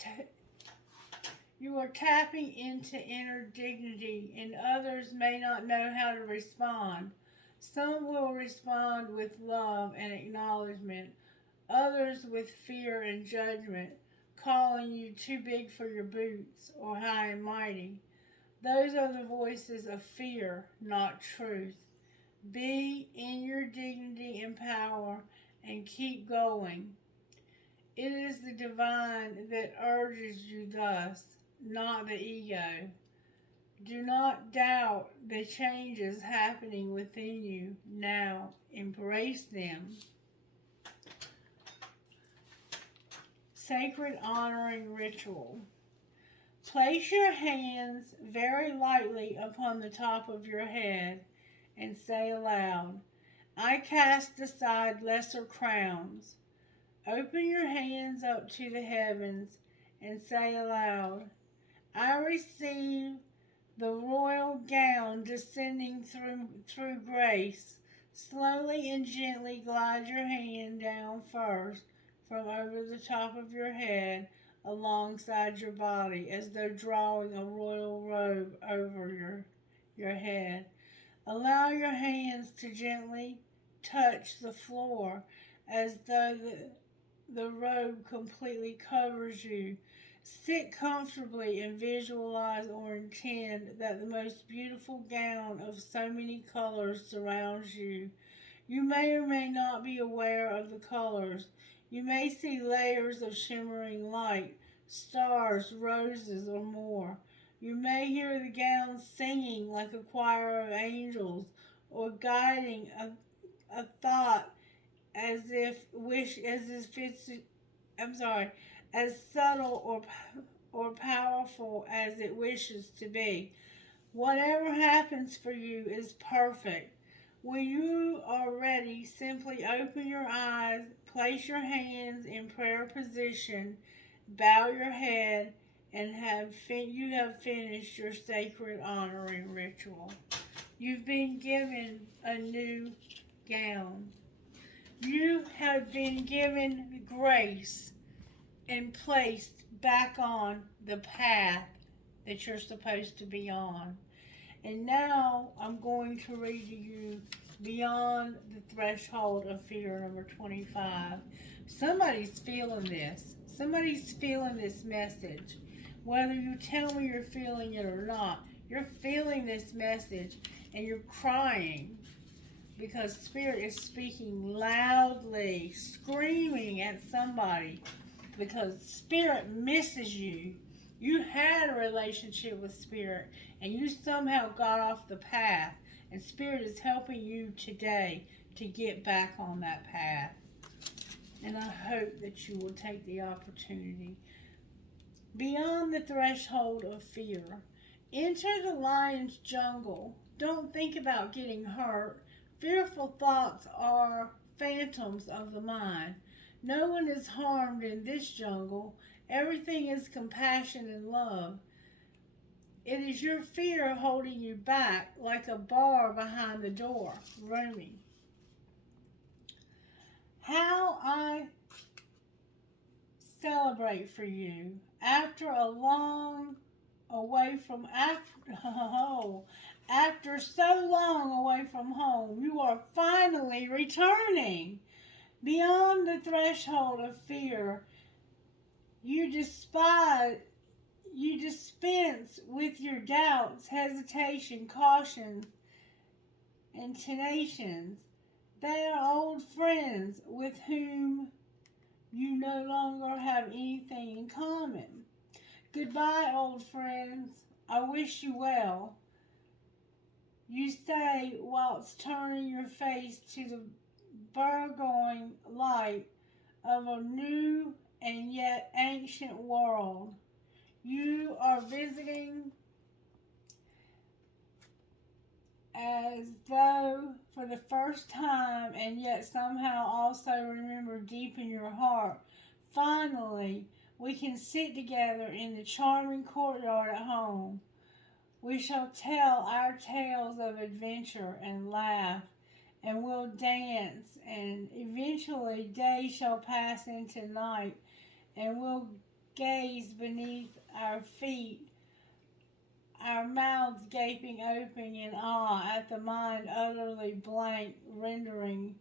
tapping into inner dignity, and others may not know how to respond. Some will respond with love and acknowledgement, others with fear and judgment, calling you too big for your boots or high and mighty. Those are the voices of fear, not truth. Be in your dignity and power and keep going. It is the divine that urges you thus. not the ego. Do not doubt the changes happening within you now. Embrace them. Sacred honoring ritual. Place your hands very lightly upon the top of your head and say aloud, I cast aside lesser crowns. Open your hands up to the heavens and say aloud, I receive the royal gown descending through grace. Slowly and gently glide your hand down first from over the top of your head alongside your body as though drawing a royal robe over your head. Allow your hands to gently touch the floor as though the robe completely covers you. Sit comfortably and visualize or intend that the most beautiful gown of so many colors surrounds you. You may or may not be aware of the colors. You may see layers of shimmering light, stars, roses, or more. You may hear the gown singing like a choir of angels or guiding a thought as if it's as subtle or powerful as it wishes to be. Whatever happens for you is perfect. When you are ready, simply open your eyes, place your hands in prayer position, bow your head, and you have finished your sacred honoring ritual. You've been given a new gown. You have been given grace and placed back on the path that you're supposed to be on. And now I'm going to read to you Beyond the Threshold of Fear, number 25. Somebody's feeling this. Somebody's feeling this message. Whether you tell me you're feeling it or not, you're feeling this message and you're crying because Spirit is speaking loudly, screaming at somebody because Spirit misses you. You had a relationship with Spirit and you somehow got off the path, and Spirit is helping you today to get back on that path. And I hope that you will take the opportunity. Beyond the threshold of fear. Enter the lion's jungle. Don't think about getting hurt. Fearful thoughts are phantoms of the mind. No one is harmed in this jungle. Everything is compassion and love. It is your fear holding you back like a bar behind the door. Rumi. How I celebrate for you after a long away from after so long away from home, you are finally returning. Beyond the threshold of fear, you dispense with your doubts, hesitation, caution, and tenations. They are old friends with whom you no longer have anything in common. Goodbye, old friends. I wish you well. You say whilst turning your face to the burgeoning light of a new and yet ancient world. You are visiting as though for the first time, and yet somehow also remember deep in your heart. Finally, we can sit together in the charming courtyard at home. We shall tell our tales of adventure and laugh, and we'll dance, and eventually day shall pass into night, and we'll gaze beneath our feet, our mouths gaping open in awe at the mind utterly blank, rendering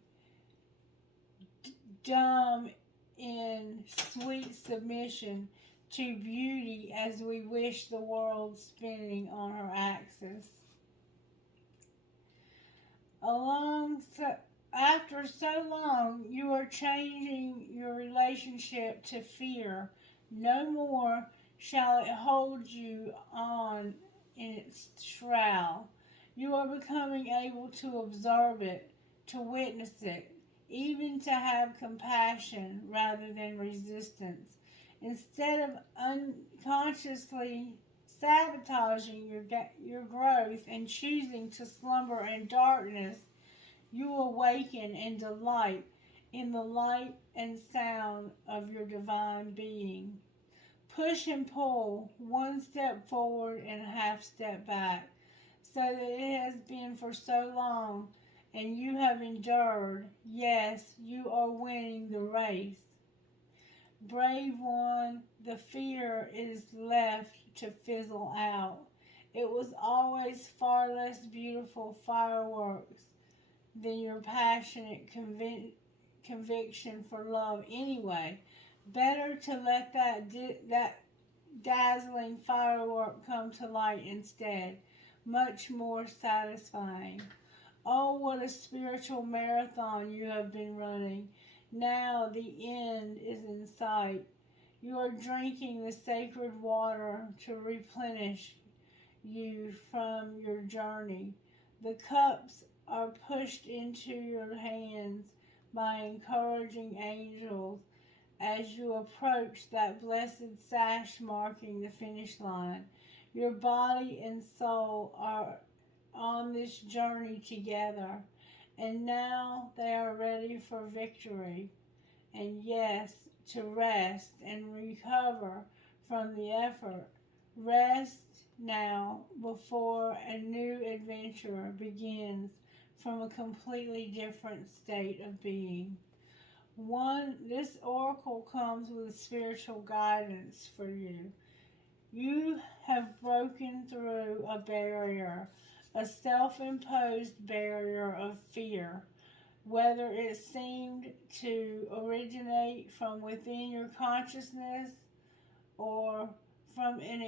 dumb in sweet submission to beauty as we wish the world spinning on her axis. After so long, you are changing your relationship to fear. No more shall it hold you on in its shroud. You are becoming able to observe it, to witness it, even to have compassion rather than resistance. Instead of unconsciously sabotaging your growth and choosing to slumber in darkness, you awaken and delight in the light and sound of your divine being. Push and pull, one step forward and a half step back, so that it has been for so long and you have endured. Yes, you are winning the race. Brave one, the fear is left to fizzle out. It was always far less beautiful fireworks than your passionate conviction for love anyway. Better to let that dazzling firework come to light instead. Much more satisfying. Oh, what a spiritual marathon you have been running. Now the end is in sight. You are drinking the sacred water to replenish you from your journey. The cups are pushed into your hands by encouraging angels as you approach that blessed sash marking the finish line. Your body and soul are on this journey together, and now they are ready for victory. And yes, to rest and recover from the effort. Rest now before a new adventure begins from a completely different state of being. This oracle comes with spiritual guidance for you. You have broken through a barrier, a self-imposed barrier of fear, whether it seemed to originate from within your consciousness or from an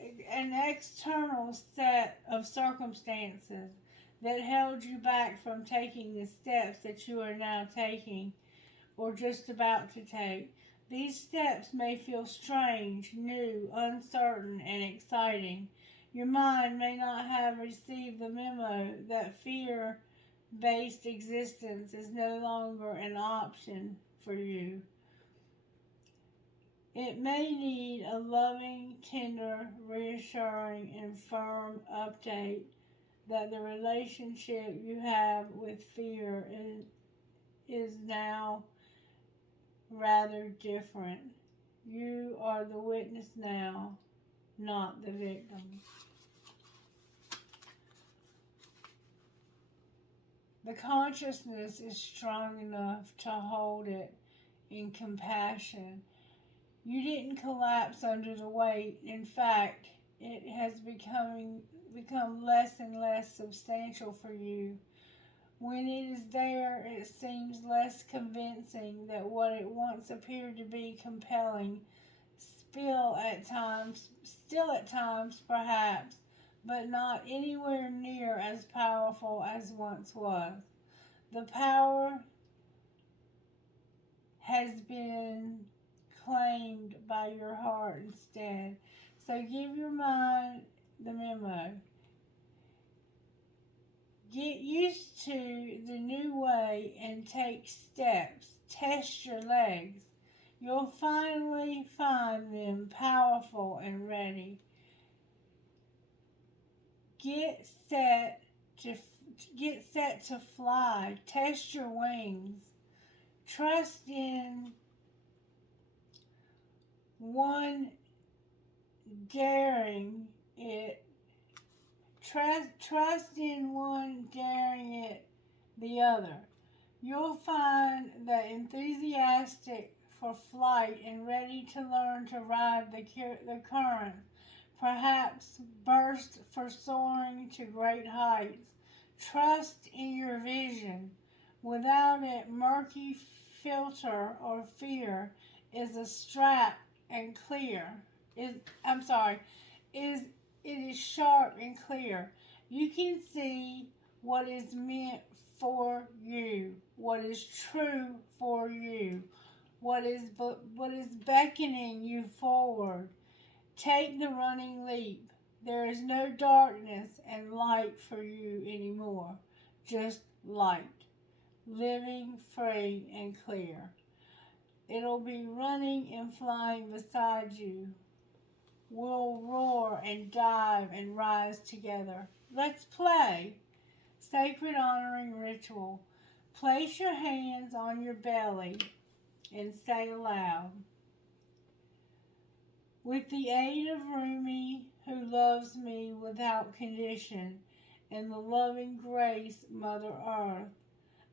external set of circumstances that held you back from taking the steps that you are now taking or just about to take. These steps may feel strange, new, uncertain, and exciting. Your mind may not have received the memo that fear-based existence is no longer an option for you. It may need a loving, tender, reassuring, and firm update that the relationship you have with fear is now rather different. You are the witness now, not the victim. The consciousness is strong enough to hold it in compassion. You didn't collapse under the weight. In fact, it has become less and less substantial for you. When it is there, it seems less convincing that what it once appeared to be compelling, still at times perhaps, but not anywhere near as powerful as once was. The power has been claimed by your heart instead. So give your mind the memo. Get used to the new way and take steps. Test your legs. You'll finally find them powerful and ready. Get set to fly. Test your wings. Trust in one daring it. Trust in one daring it the other. You'll find that enthusiastic for flight and ready to learn to ride the current, perhaps burst for soaring to great heights. Trust in your vision. Without it, murky filter or fear is a strap and clear. It is sharp and clear. You can see what is meant for you, what is true for you, what is beckoning you forward. Take the running leap. There is no darkness and light for you anymore. Just light, living free and clear. It'll be running and flying beside you. We'll roar and dive and rise together. Let's play. Sacred honoring ritual. Place your hands on your belly and say aloud, with the aid of Rumi, who loves me without condition, and the loving grace, Mother Earth,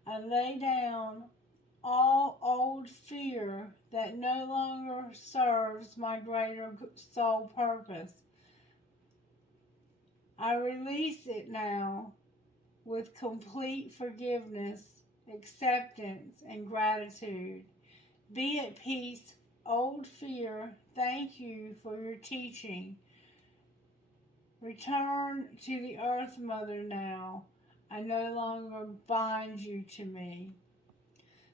I lay down all old fear that no longer serves my greater soul purpose. I release it now with complete forgiveness, acceptance, and gratitude. Be at peace, old fear. Thank you for your teaching. Return to the earth, Mother, now. I no longer bind you to me.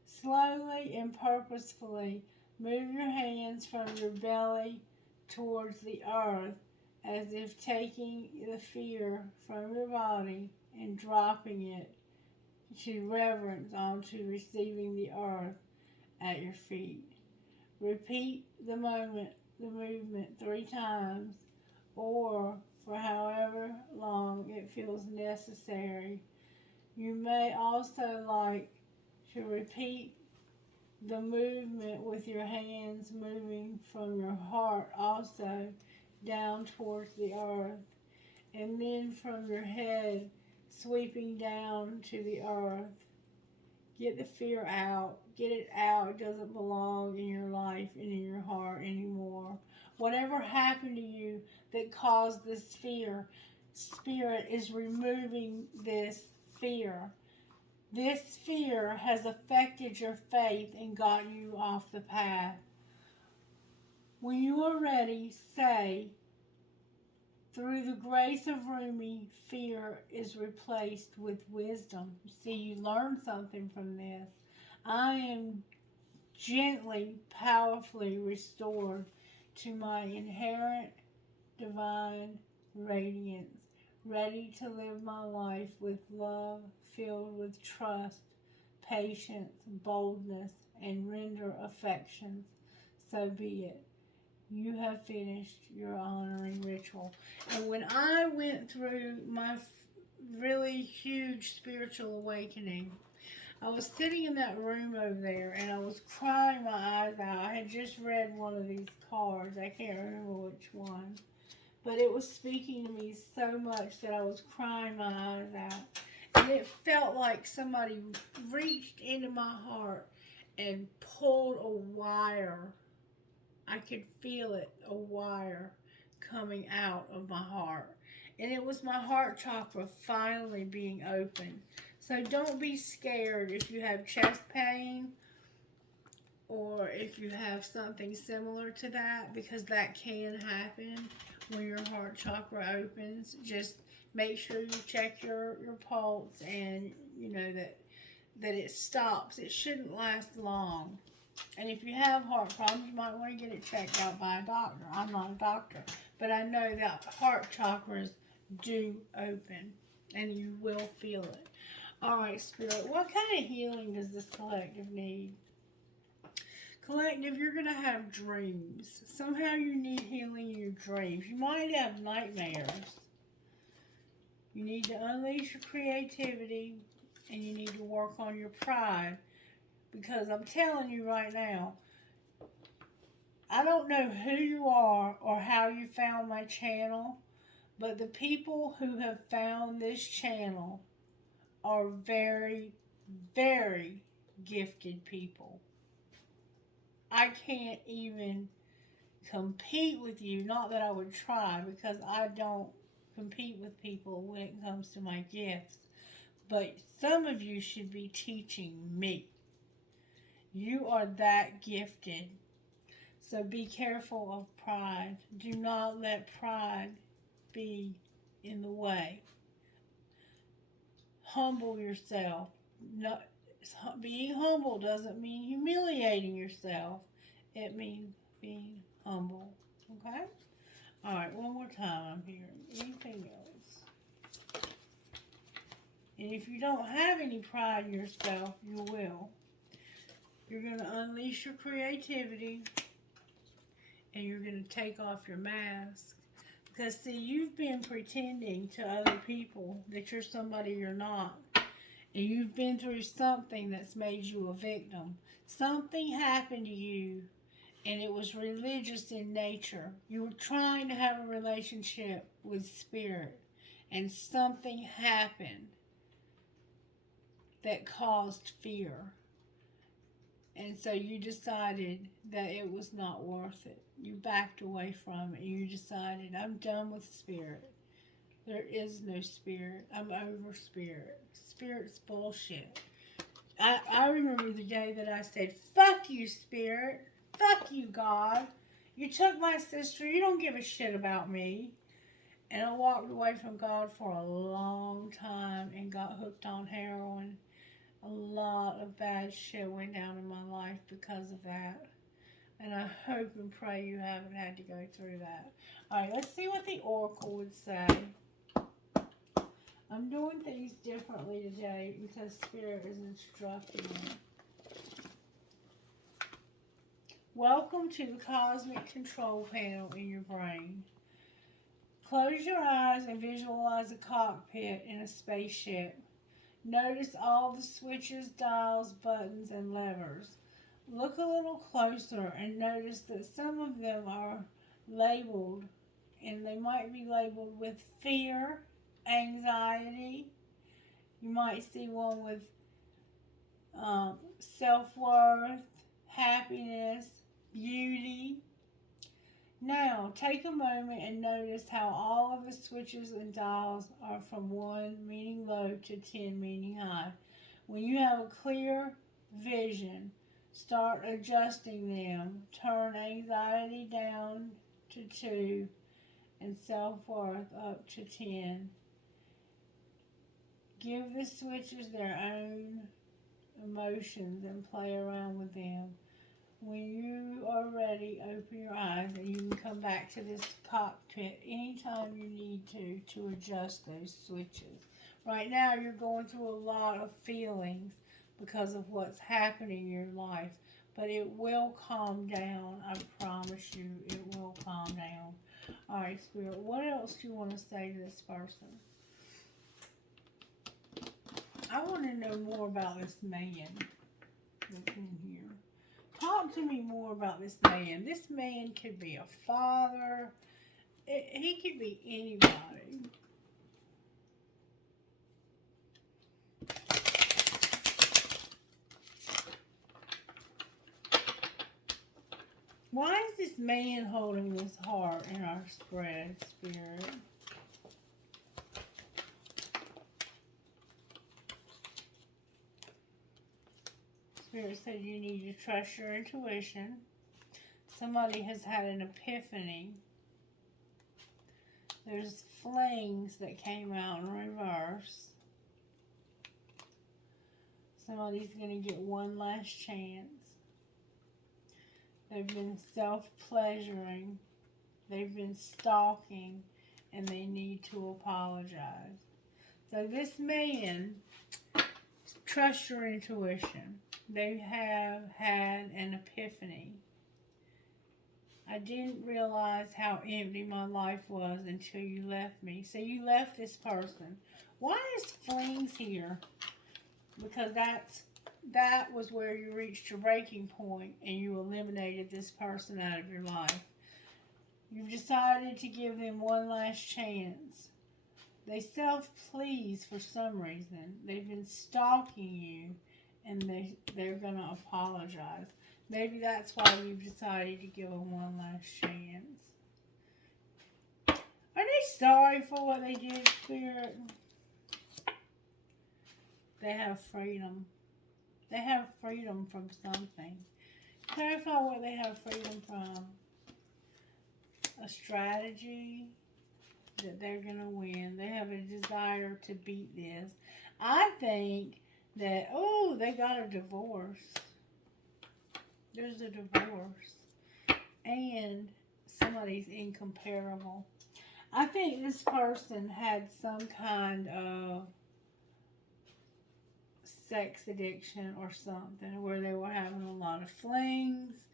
Slowly and purposefully move your hands from your belly towards the earth, as if taking the fear from your body and dropping it to reverence onto receiving the earth at your feet. Repeat the movement 3 times, or for however long it feels necessary. You may also like to repeat the movement with your hands moving from your heart also down towards the earth, and then from your head sweeping down to the earth. Get the fear out. Get it out. It doesn't belong in your life and in your heart anymore. Whatever happened to you that caused this fear, Spirit is removing this fear. This fear has affected your faith and got you off the path. When you are ready, say, through the grace of Rumi, fear is replaced with wisdom. See, you learned something from this. I am gently, powerfully restored to my inherent divine radiance, ready to live my life with love, filled with trust, patience, boldness, and render affections. So be it. You have finished your honoring ritual. And when I went through my really huge spiritual awakening, I was sitting in that room over there and I was crying my eyes out. I had just read one of these cards. I can't remember which one. But it was speaking to me so much that I was crying my eyes out. And it felt like somebody reached into my heart and pulled a wire. I could feel it, a wire coming out of my heart. And it was my heart chakra finally being open. So don't be scared if you have chest pain or if you have something similar to that, because that can happen when your heart chakra opens. Just make sure you check your pulse and you know that it stops. It shouldn't last long. And if you have heart problems, you might want to get it checked out by a doctor. I'm not a doctor, but I know that heart chakras do open, and you will feel it. All right, Spirit, what kind of healing does this collective need? Collective, you're going to have dreams. Somehow you need healing in your dreams. You might have nightmares. You need to unleash your creativity, and you need to work on your pride. Because I'm telling you right now, I don't know who you are or how you found my channel, but the people who have found this channel are very, very gifted people. I can't even compete with you. Not that I would try, because I don't compete with people when it comes to my gifts. But some of you should be teaching me. You are that gifted. So be careful of pride. Do not let pride be in the way. Humble yourself. No, Being humble doesn't mean humiliating yourself. It means being humble. Okay? Alright, one more time here. Anything else? And if you don't have any pride in yourself, you will. You're going to unleash your creativity and you're going to take off your mask. Because, see, you've been pretending to other people that you're somebody you're not. And you've been through something that's made you a victim. Something happened to you and it was religious in nature. You were trying to have a relationship with spirit and something happened that caused fear. And so you decided that it was not worth it. You backed away from it. You decided, I'm done with spirit. There is no spirit. I'm over spirit. Spirit's bullshit. I remember the day that I said, fuck you, spirit. Fuck you, God. You took my sister. You don't give a shit about me. And I walked away from God for a long time and got hooked on heroin. A lot of bad shit went down in my life because of that. And I hope and pray you haven't had to go through that. Alright, let's see what the Oracle would say. I'm doing things differently today because Spirit is instructing me. Welcome to the Cosmic Control Panel in your brain. Close your eyes and visualize a cockpit in a spaceship. Notice all the switches, dials, buttons, and levers. Look a little closer and notice that some of them are labeled, and they might be labeled with fear, anxiety. You might see one with self-worth, happiness, beauty. Now, take a moment and notice how all of the switches and dials are from 1 meaning low to 10 meaning high. When you have a clear vision, start adjusting them. Turn anxiety down to 2 and self-worth up to 10. Give the switches their own emotions and play around with them. When you are ready, open your eyes and you can come back to this cockpit anytime you need to adjust those switches. Right now, you're going through a lot of feelings because of what's happening in your life, but it will calm down. I promise you, it will calm down. All right, Spirit, what else do you want to say to this person? I want to know more about this man that's in here. Talk to me more about this man. This man could be a father. He could be anybody. Why is this man holding this heart in our spread, Spirit? Spirit said you need to trust your intuition. Somebody has had an epiphany. There's flings that came out in reverse. Somebody's going to get one last chance. They've been self-pleasuring. They've been stalking. And they need to apologize. So this man, trust your intuition. They have had an epiphany. I didn't realize how empty my life was until you left me. So you left this person. Why is flings here? Because that was where you reached your breaking point and you eliminated this person out of your life. You've decided to give them one last chance. They self-please for some reason. They've been stalking you and they're going to apologize. Maybe that's why you've decided to give them one last chance. Are they sorry for what they did, Spirit? They have freedom. They have freedom from something. Clarify what they have freedom from. A strategy that they're going to win. They have a desire to beat this. I think that, oh, they got a divorce. There's a divorce. And somebody's incomparable. I think this person had some kind of sex addiction or something where they were having a lot of flings.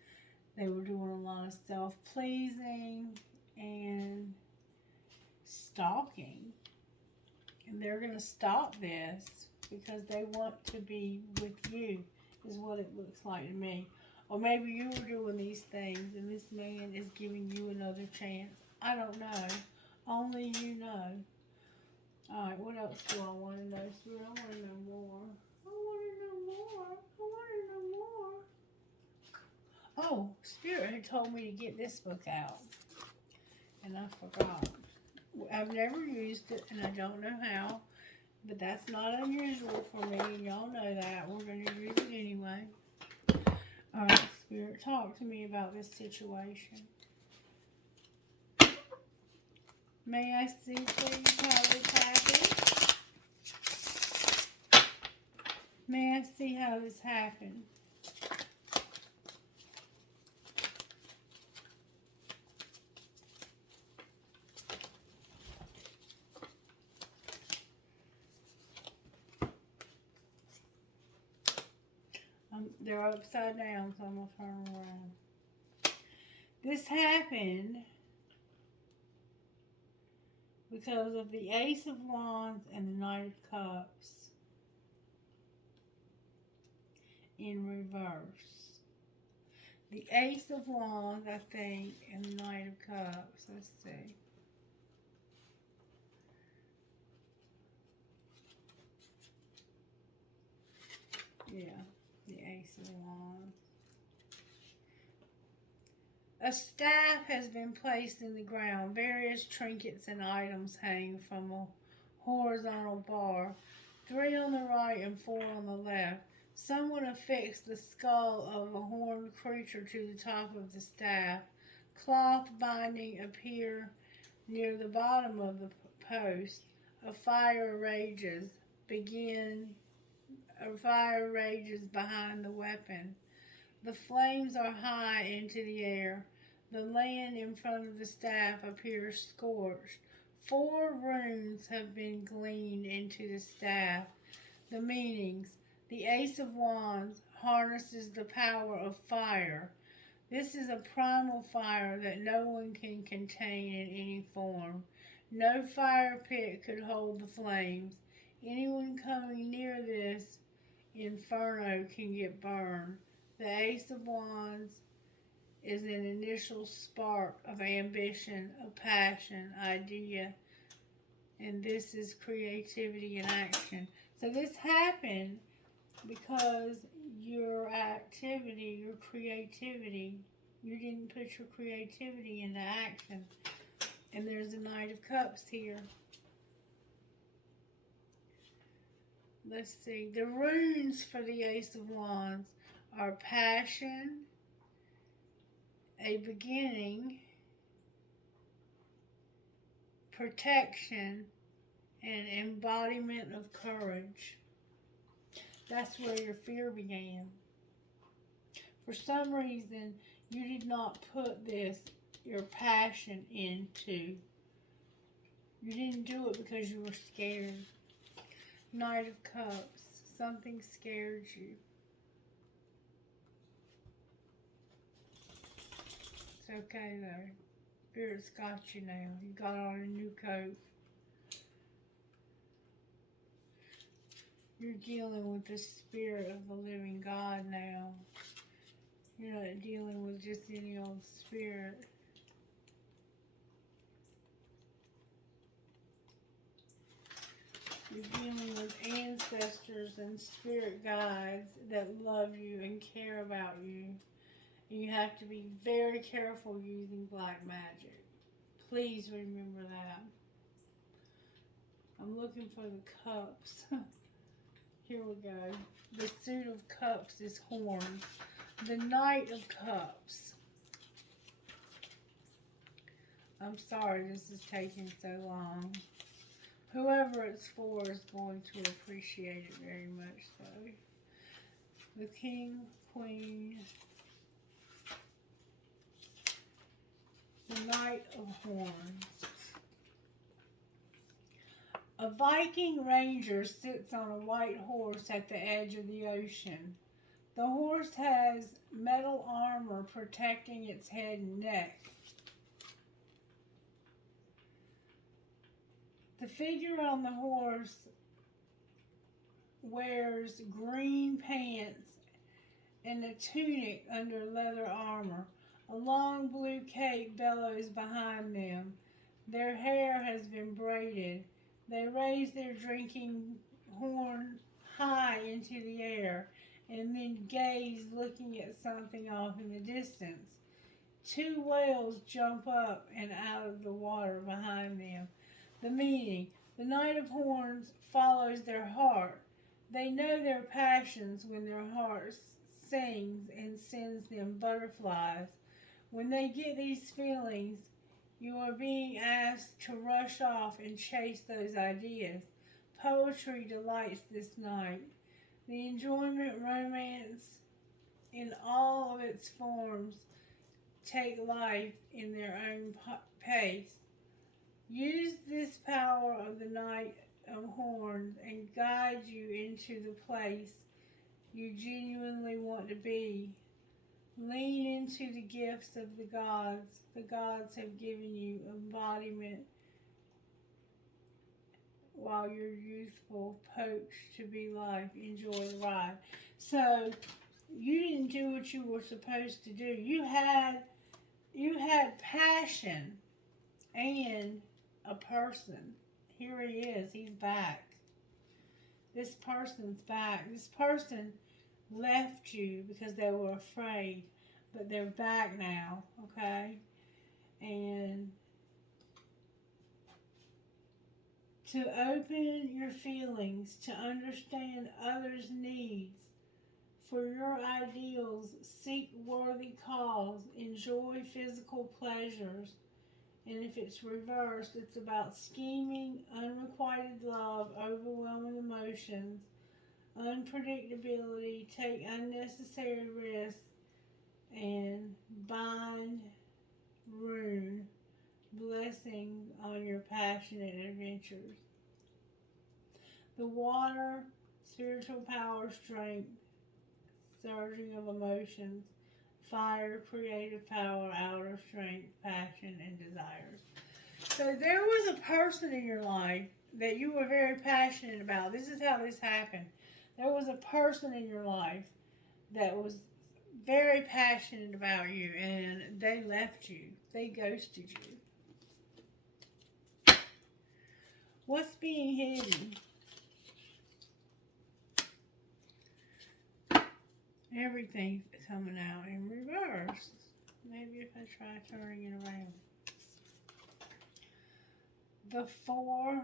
They were doing a lot of self-pleasing and stalking. And they're going to stop this because they want to be with you, is what it looks like to me. Or maybe you were doing these things and this man is giving you another chance. I don't know. Only you know. Alright, what else do I want to know? Spirit, I want to know more. I want to know more. I want to know more. Oh, Spirit had told me to get this book out. And I forgot. I've never used it and I don't know how. But that's not unusual for me, and y'all know that. We're going to use it anyway. Alright, Spirit, talk to me about this situation. May I see, please, how this happened? May I see how this happened? They're upside down, so I'm going to turn them around. This happened because of the Ace of Wands and the Knight of Cups in reverse. The Ace of Wands, I think, and the Knight of Cups. Let's see. Yeah, the Ace of Wands. A staff has been placed in the ground. Various trinkets and items hang from a horizontal bar. 3 on the right and 4 on the left. Someone affixed the skull of a horned creature to the top of the staff. Cloth binding appear near the bottom of the post. A fire rages behind the weapon. The flames are high into the air. The land in front of the staff appears scorched. 4 runes have been gleaned into the staff. The meanings: the Ace of Wands harnesses the power of fire. This is a primal fire that no one can contain in any form. No fire pit could hold the flames. Anyone coming near this inferno can get burned. The Ace of Wands is an initial spark of ambition, of passion, idea, and this is creativity in action. So this happened because your activity, your creativity, you didn't put your creativity into action. And there's a Knight of Cups here. Let's see. The runes for the Ace of Wands are passion, a beginning, protection, and embodiment of courage. That's where your fear began. For some reason, you did not put your passion into. You didn't do it because you were scared. Knight of Cups. Something scared you. It's okay though. Spirit's got you now. You got on a new coat. You're dealing with the Spirit of the living God now. You're not dealing with just any old spirit. You're dealing with ancestors and spirit guides that love you and care about you. And you have to be very careful using black magic. Please remember that. I'm looking for the cups. Here we go. The suit of cups is horned. The Knight of Cups. I'm sorry this is taking so long. Whoever it's for is going to appreciate it very much so. The King, Queen, the Knight of Horns. A Viking ranger sits on a white horse at the edge of the ocean. The horse has metal armor protecting its head and neck. The figure on the horse wears green pants and a tunic under leather armor. A long blue cape bellows behind them. Their hair has been braided. They raise their drinking horn high into the air and then gaze, looking at something off in the distance. Two whales jump up and out of the water behind them. The meaning: the Knight of Horns follows their heart. They know their passions when their heart sings and sends them butterflies. When they get these feelings, you are being asked to rush off and chase those ideas. Poetry delights this night. The enjoyment, romance, in all of its forms, take life in their own pace. Use this power of the Knight of Horns and guide you into the place you genuinely want to be. Lean into the gifts of the gods. The gods have given you embodiment while you're youthful, poached to be life. Enjoy the ride. So you didn't do what you were supposed to do. You had passion and a person. Here he is. He's back. This person's back. This person left you because they were afraid, but they're back now, okay? And to open your feelings, to understand others' needs, for your ideals, seek worthy cause, enjoy physical pleasures. And if it's reversed, it's about scheming, unrequited love, overwhelming emotions, unpredictability, take unnecessary risks, and bind, rune, blessings on your passionate adventures. The water, spiritual power, strength, surging of emotions, fire, creative power, outer strength, passion, and desires. So there was a person in your life that you were very passionate about. This is how this happened. There was a person in your life that was very passionate about you, and they left you. They ghosted you. What's being hidden? Everything's coming out in reverse. Maybe if I try turning it around. The Four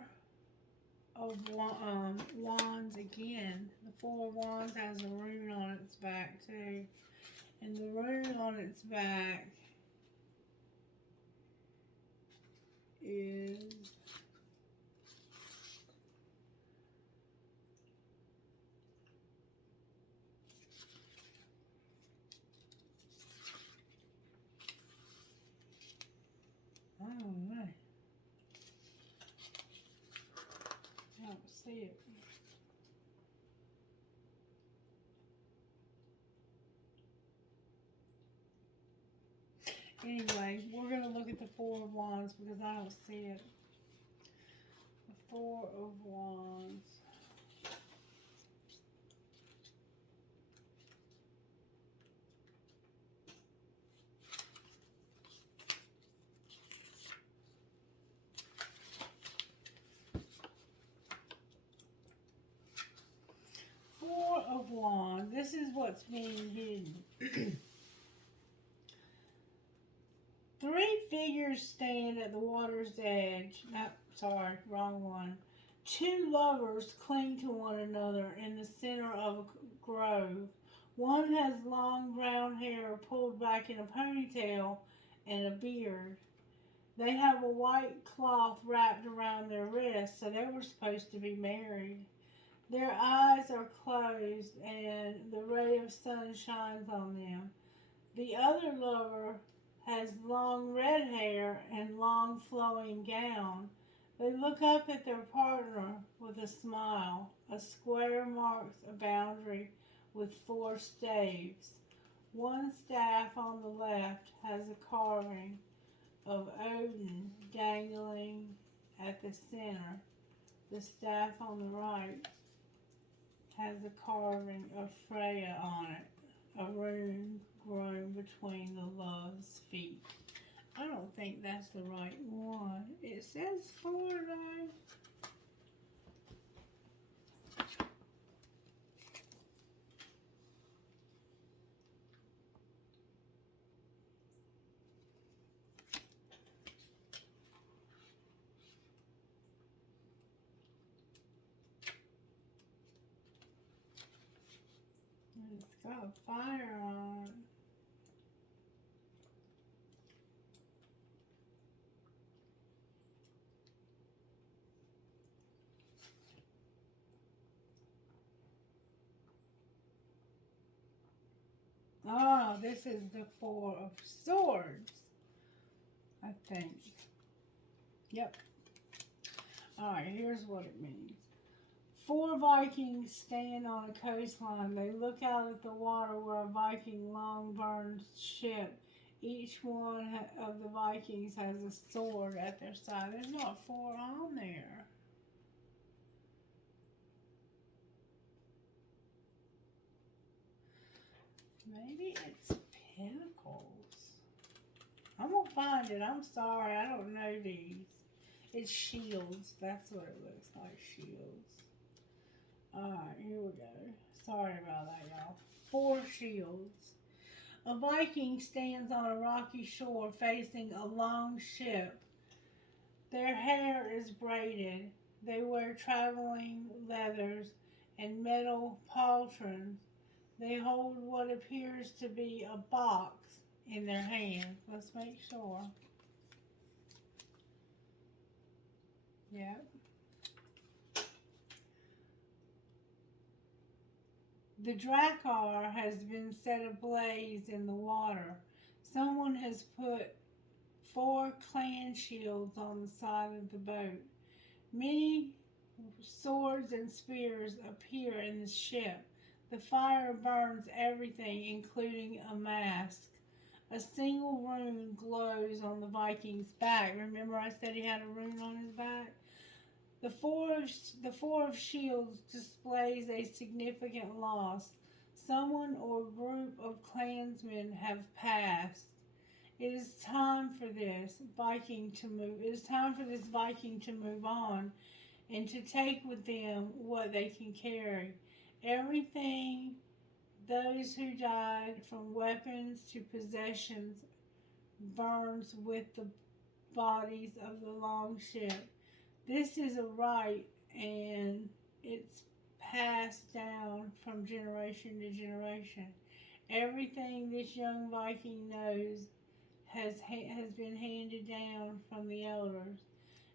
of Wands again. The Four of Wands has a rune on its back too. And the rune on its back is I don't know. I don't see it. Anyway, we're going to look at the Four of Wands because I don't see it. The Four of Wands. Four of Wands. This is what's being hidden. Three figures stand at the water's edge. No, sorry, wrong one. Two lovers cling to one another in the center of a grove. One has long brown hair pulled back in a ponytail and a beard. They have a white cloth wrapped around their wrists, so they were supposed to be married. Their eyes are closed and the ray of sun shines on them. The other lover has long red hair and long flowing gown. They look up at their partner with a smile. A square marks a boundary with 4 staves. One staff on the left has a carving of Odin dangling at the center. The staff on the right has a carving of Freya on it, a rune grown between the love's feet. I don't think that's the right one. It says 4 though. It's got fire on it. Oh, this is the 4 of Swords, I think. Yep. Alright, here's what it means. 4 Vikings stand on a coastline. They look out at the water where a Viking long burns ship. Each one of the Vikings has a sword at their side. There's not 4 on there. Maybe it's Pentacles. I'm going to find it. I'm sorry. I don't know these. It's shields. That's what it looks like. Shields. Alright, here we go. Sorry about that, y'all. 4 shields. A Viking stands on a rocky shore facing a long ship. Their hair is braided. They wear traveling leathers and metal pauldrons. They hold what appears to be a box in their hands. Let's make sure. Yep. The Drakkar has been set ablaze in the water. Someone has put 4 clan shields on the side of the boat. Many swords and spears appear in the ship. The fire burns everything, including a mask. A single rune glows on the Viking's back. Remember I said he had a rune on his back? The four of shields displays a significant loss. Someone or group of clansmen have passed. It is time for this Viking to move. It is time for this Viking to move on and to take with them what they can carry. Everything, those who died, from weapons to possessions, burns with the bodies of the long ship. This is a right, and it's passed down from generation to generation. Everything this young Viking knows has been handed down from the elders.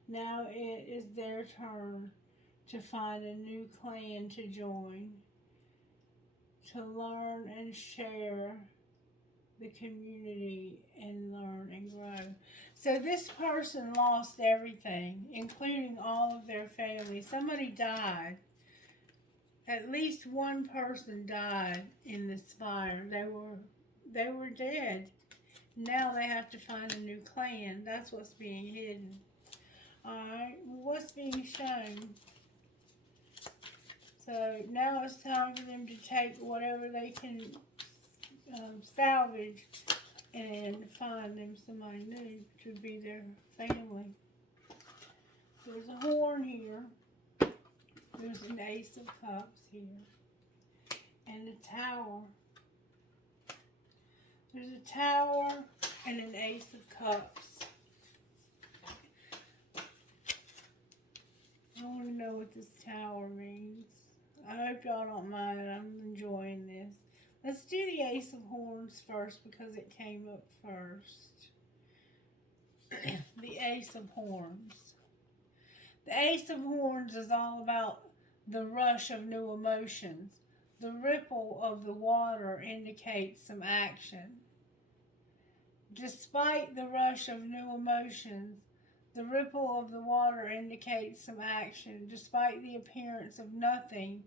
Now it is their turn to find a new clan to join, to learn and share the community and learn and grow. So this person lost everything, including all of their family. Somebody died. At least one person died in this fire. They were dead. Now they have to find a new clan. That's what's being hidden. Alright, what's being shown? So now it's time for them to take whatever they can salvage and find them somebody new to be their family. There's a horn here. There's an ace of cups here. And a tower. There's a tower and an ace of cups. I want to know what this tower means. I hope y'all don't mind. I'm enjoying this. Let's do the Ace of Horns first because it came up first. The Ace of Horns. The Ace of Horns is all about the rush of new emotions. The ripple of the water indicates some action. Despite the rush of new emotions, the ripple of the water indicates some action. Despite the appearance of nothing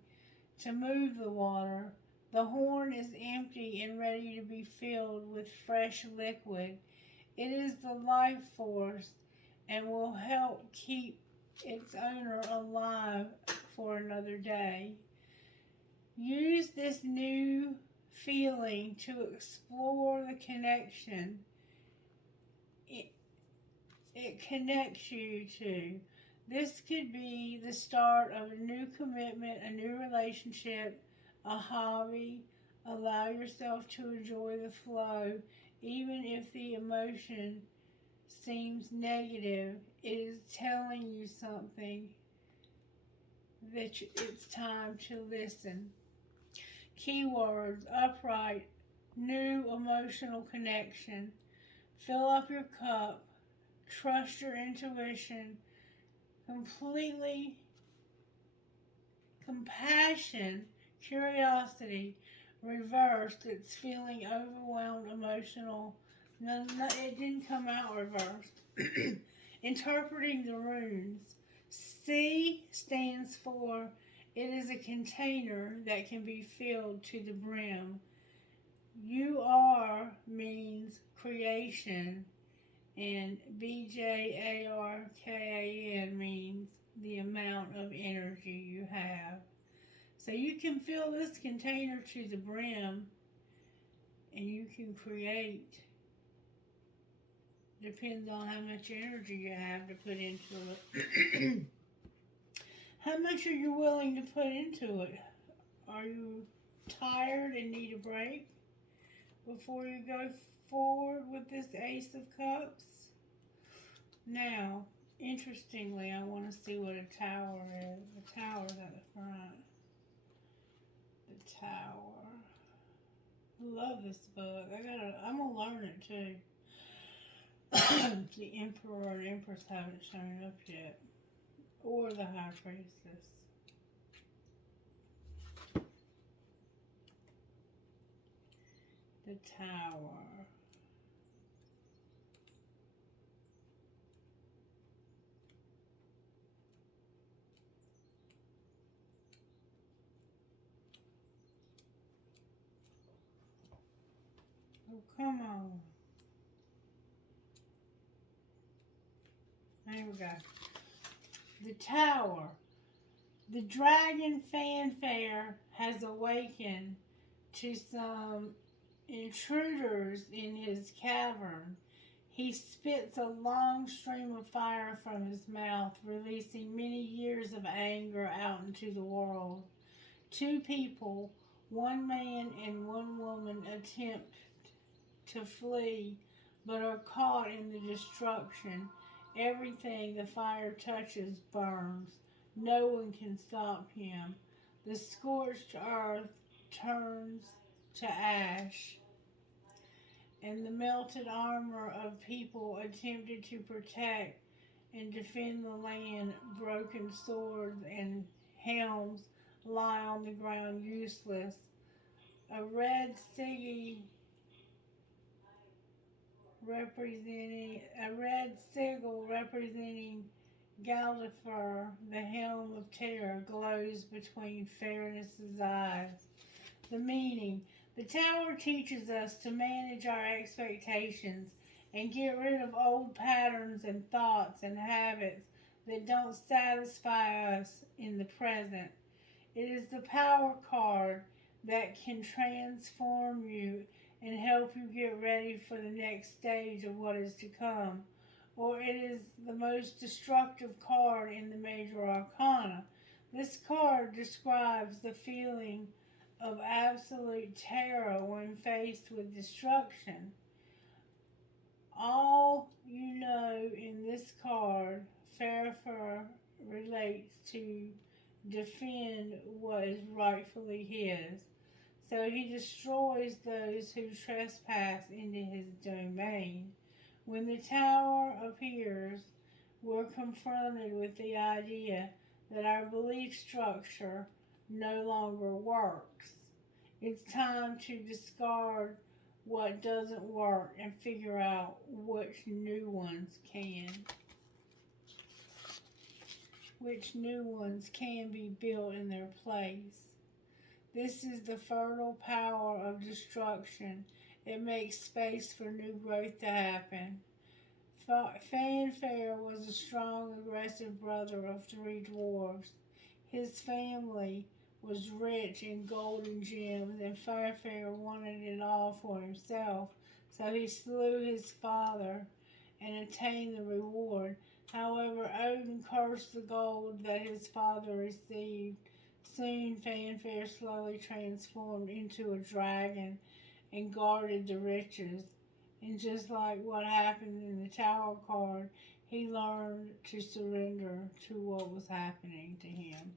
to move the water, the horn is empty and ready to be filled with fresh liquid. It is the life force and will help keep its owner alive for another day. Use this new feeling to explore the connection it connects you to. This could be the start of a new commitment, a new relationship, a hobby. Allow yourself to enjoy the flow, even if the emotion seems negative. It is telling you something that it's time to listen. Keywords: upright, new emotional connection. Fill up your cup. Trust your intuition. Completely compassion, curiosity. Reversed, it's feeling overwhelmed, emotional. No, it didn't come out reversed. Interpreting the runes. C stands for it is a container that can be filled to the brim. You are means creation, and BJARKAN means the amount of energy you have. So you can fill this container to the brim and you can create. Depends on how much energy you have to put into it. How much are you willing to put into it? Are you tired and need a break before you go forward with this Ace of Cups? Now, interestingly, I want to see what a tower is. The tower's at the front. The Tower. I love this book. I'm gonna learn it too. The Emperor and Empress haven't shown up yet. Or the High Priestess. The Tower. Oh, come on. There we go. The Tower. The dragon fanfare has awakened to some intruders in his cavern. He spits a long stream of fire from his mouth, releasing many years of anger out into the world. Two people, one man and one woman, attempt to flee, but are caught in the destruction. Everything the fire touches burns. No one can stop him. The scorched earth turns to ash, and the melted armor of people attempted to protect and defend the land. Broken swords and helms lie on the ground useless. A red sigil representing Galdifer, the helm of terror, glows between Fairness's eyes. The meaning: the Tower teaches us to manage our expectations and get rid of old patterns and thoughts and habits that don't satisfy us in the present. It is the power card that can transform you and help you get ready for the next stage of what is to come. Or it is the most destructive card in the major arcana. This card describes the feeling of absolute terror when faced with destruction. All you know in this card, Fairfur relates to defend what is rightfully his. So he destroys those who trespass into his domain. When the tower appears, we're confronted with the idea that our belief structure no longer works. It's time to discard what doesn't work and figure out which new ones can. Which new ones can be built in their place. This is the fertile power of destruction. It makes space for new growth to happen. Fanfare was a strong, aggressive brother of three dwarfs. His family was rich in gold and gems, and Fanfare wanted it all for himself, so he slew his father and attained the reward. However, Odin cursed the gold that his father received. Soon, Fanfare slowly transformed into a dragon and guarded the riches. And just like what happened in the Tower card, he learned to surrender to what was happening to him.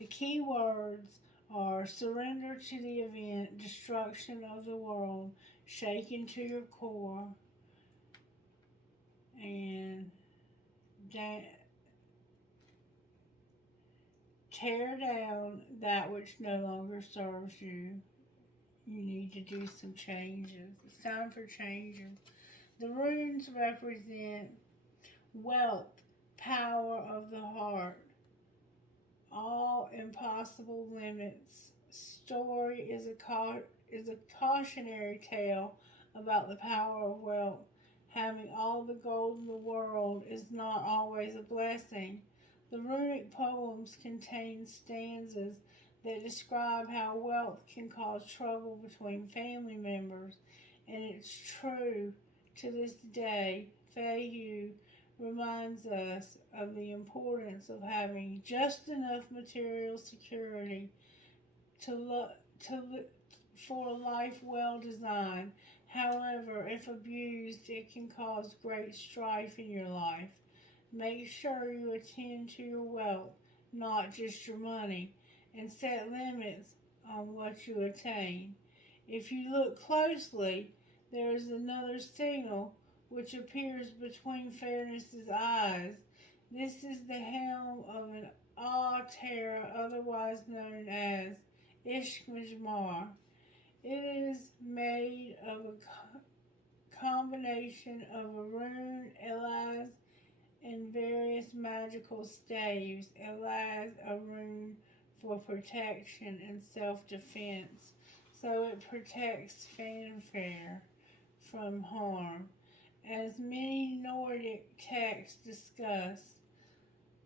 The key words are surrender to the event, destruction of the world, shaken to your core, and tear down that which no longer serves you. You need to do some changes. It's time for changes. The runes represent wealth, power of the heart, all impossible limits. Story is a cautionary tale about the power of wealth. Having all the gold in the world is not always a blessing. The runic poems contain stanzas that describe how wealth can cause trouble between family members, and it's true to this day. Feihu reminds us of the importance of having just enough material security for a life well designed. However, if abused, it can cause great strife in your life. Make sure you attend to your wealth, not just your money, and set limits on what you attain. If you look closely, there is another signal which appears between Fairness's eyes. This is the helm of an Altera, otherwise known as Ishmajmar. It is made of a combination of a rune, Elaz, and various magical staves. Elaz, a rune for protection and self-defense, so it protects Fanfare from harm. As many Nordic texts discuss,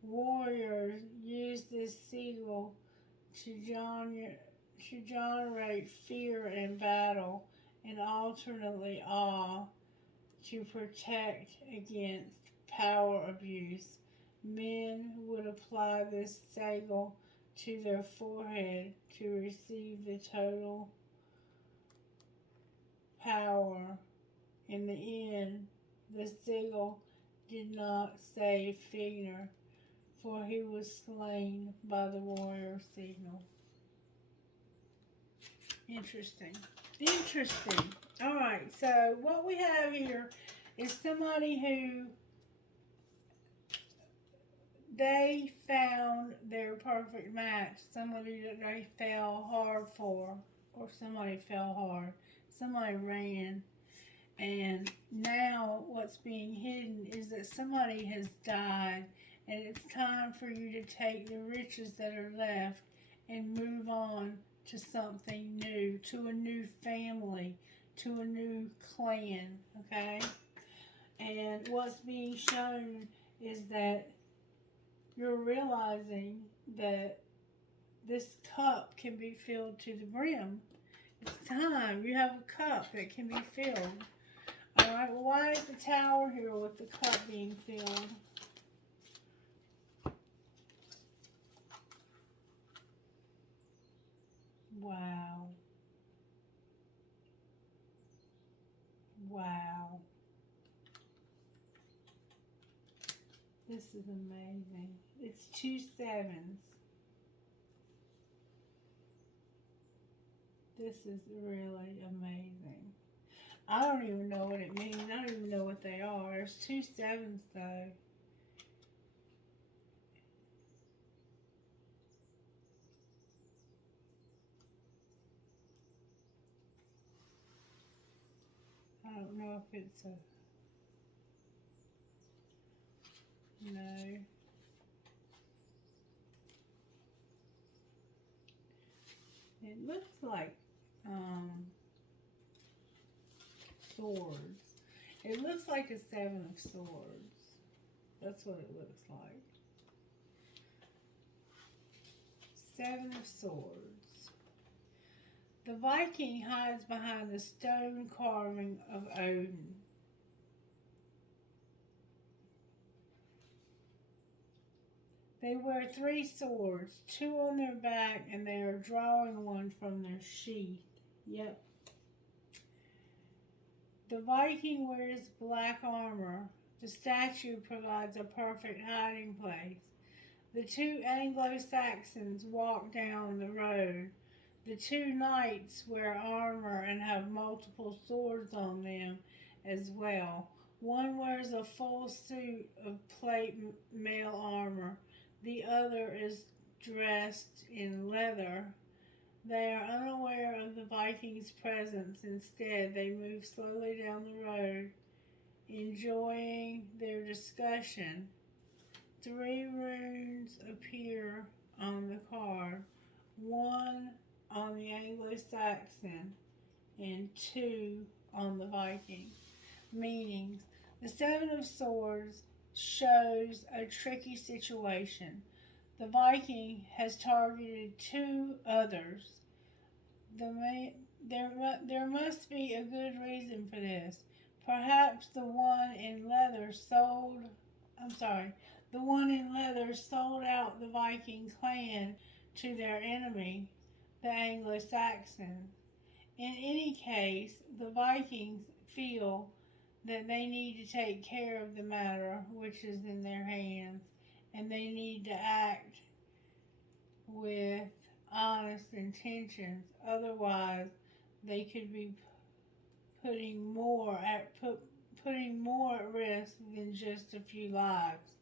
warriors use this sigil to generate fear in battle and alternately awe to protect against power abuse. Men would apply this sigil to their forehead to receive the total power. In the end, the sigil did not save Figner, for he was slain by the warrior signal. Interesting. Alright, so what we have here is somebody who they found their perfect match, somebody that they fell hard for, or somebody fell hard, somebody ran, and now what's being hidden is that somebody has died, and it's time for you to take the riches that are left and move on to something new, to a new family, to a new clan, okay? And what's being shown is that you're realizing that this cup can be filled to the brim. It's time. You have a cup that can be filled. Alright, well, why is the tower here with the cup being filled? Wow. Wow. This is amazing. It's 2 sevens. This is really amazing. I don't even know what it means. I don't even know what they are. There's 2 sevens though. I don't know if it's a... No. It looks like swords. It looks like a 7 of swords. That's what it looks like. 7 of swords. The Viking hides behind the stone carving of Odin. They wear 3 swords, 2 on their back, and they are drawing one from their sheath. Yep. The Viking wears black armor. The statue provides a perfect hiding place. The 2 Anglo-Saxons walk down the road. The 2 knights wear armor and have multiple swords on them as well. One wears a full suit of plate mail armor. The other is dressed in leather. They are unaware of the Vikings' presence. Instead, they move slowly down the road, enjoying their discussion. 3 runes appear on the card. 1 on the Anglo-Saxon and 2 on the Viking. Meanings. The 7 of Swords shows a tricky situation. The Viking has targeted 2 others. There must be a good reason for this. Perhaps the one in leather sold out the Viking clan to their enemy, the Anglo-Saxons. In any case, the Vikings feel that they need to take care of the matter which is in their hands, and they need to act with honest intentions. Otherwise, they could be putting more at risk than just a few lives.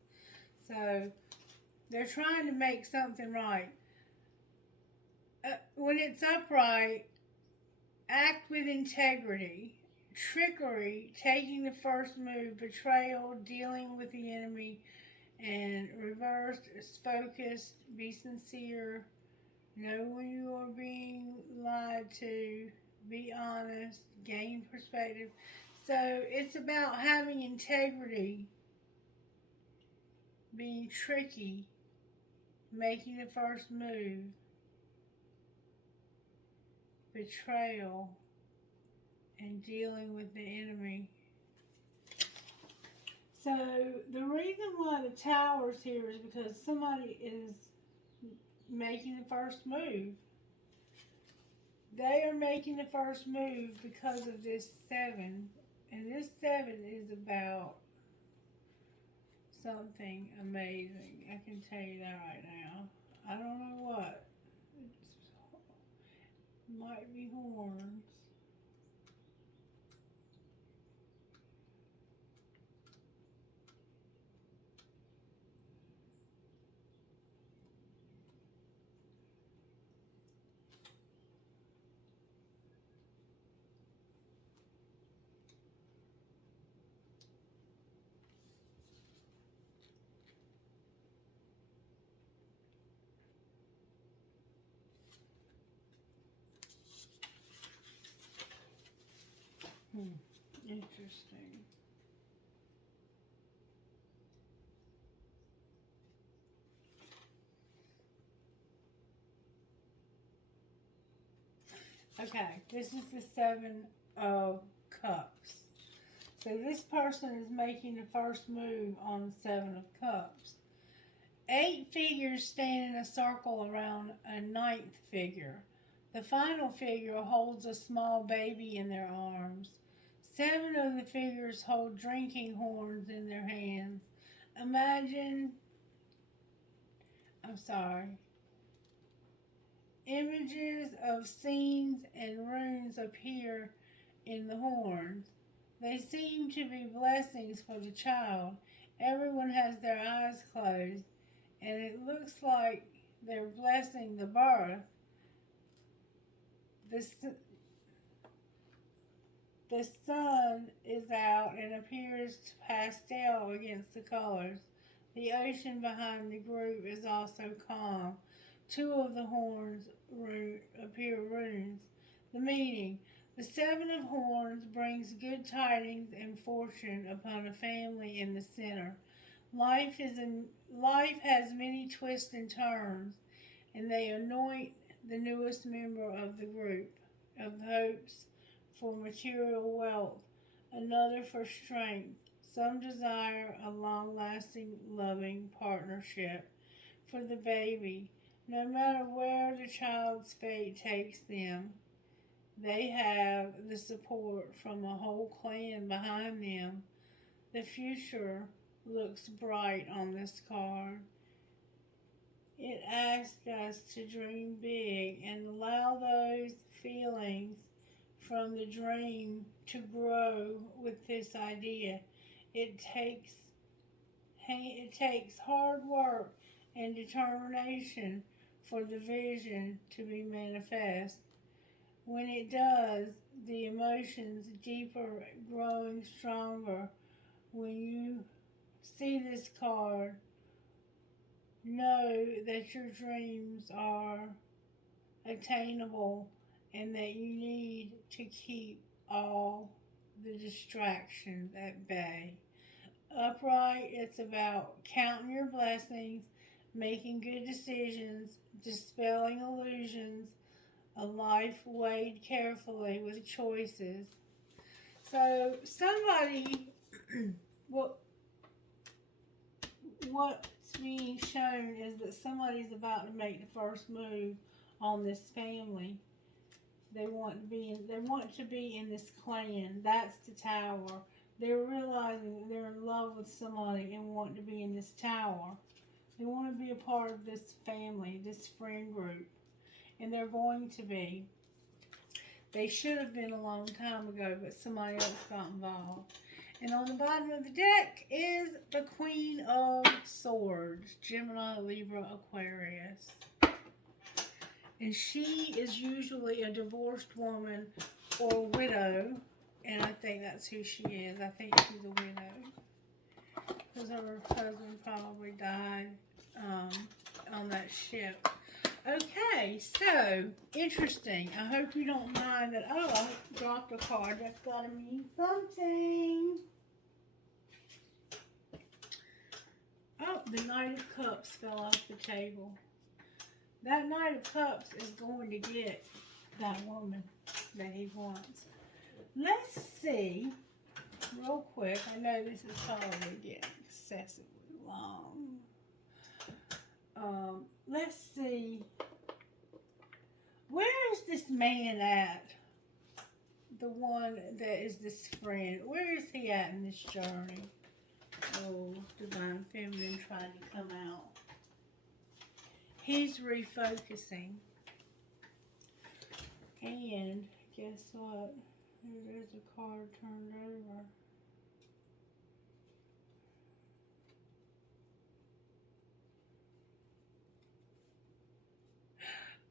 So they're trying to make something right. When it's upright, act with integrity. Trickery, taking the first move, betrayal, dealing with the enemy, and reversed, focused, be sincere, know when you are being lied to, be honest, gain perspective. So it's about having integrity, being tricky, making the first move, betrayal, and dealing with the enemy. So the reason why the tower's here is because somebody is making the first move. They are making the first move because of this 7. And this 7 is about something amazing. I can tell you that right now. I don't know what. It might be horns. Interesting. Okay, this is the 7 of Cups. So this person is making the first move on the 7 of Cups. 8 figures stand in a circle around a 9th figure. The final figure holds a small baby in their arms. 7 of the figures hold drinking horns in their hands. Images of scenes and runes appear in the horns. They seem to be blessings for the child. Everyone has their eyes closed, and it looks like they're blessing the birth. The, the sun is out and appears pastel against the colors. The ocean behind the group is also calm. Two of the horns appear runes. The meaning: the seven of horns brings good tidings and fortune upon a family in the center. Life has many twists and turns, and they anoint the newest member of the group of hopes for material wealth, another for strength. Some desire a long-lasting, loving partnership for the baby. No matter where the child's fate takes them, they have the support from a whole clan behind them. The future looks bright on this card. It asks us to dream big and allow those feelings from the dream to grow with this idea. It takes hard work and determination for the vision to be manifest. When it does, the emotions deeper, growing stronger. When you see this card, know that your dreams are attainable and that you need to keep all the distractions at bay. Upright, it's about counting your blessings, making good decisions, dispelling illusions, a life weighed carefully with choices. So somebody, what's being shown is that somebody's about to make the first move on this family. They want to be in this clan. That's the tower. They're realizing that they're in love with somebody and want to be in this tower. They want to be a part of this family, this friend group. And they're going to be. They should have been a long time ago, but somebody else got involved. And on the bottom of the deck is the Queen of Swords, Gemini, Libra, Aquarius. And she is usually a divorced woman or widow. And I think that's who she is. I think she's a widow. Because her husband probably died on that ship. Okay, so, interesting. I hope you don't mind that. Oh, I dropped a card. That's got to mean something. Oh, the Knight of Cups fell off the table. That Knight of Cups is going to get that woman that he wants. Let's see, real quick. I know this is probably getting excessively long. Let's see. Where is this man at? The one that is this friend. Where is he at in this journey? Oh, Divine Feminine tried to come out. He's refocusing. And guess what? There's a card turned over.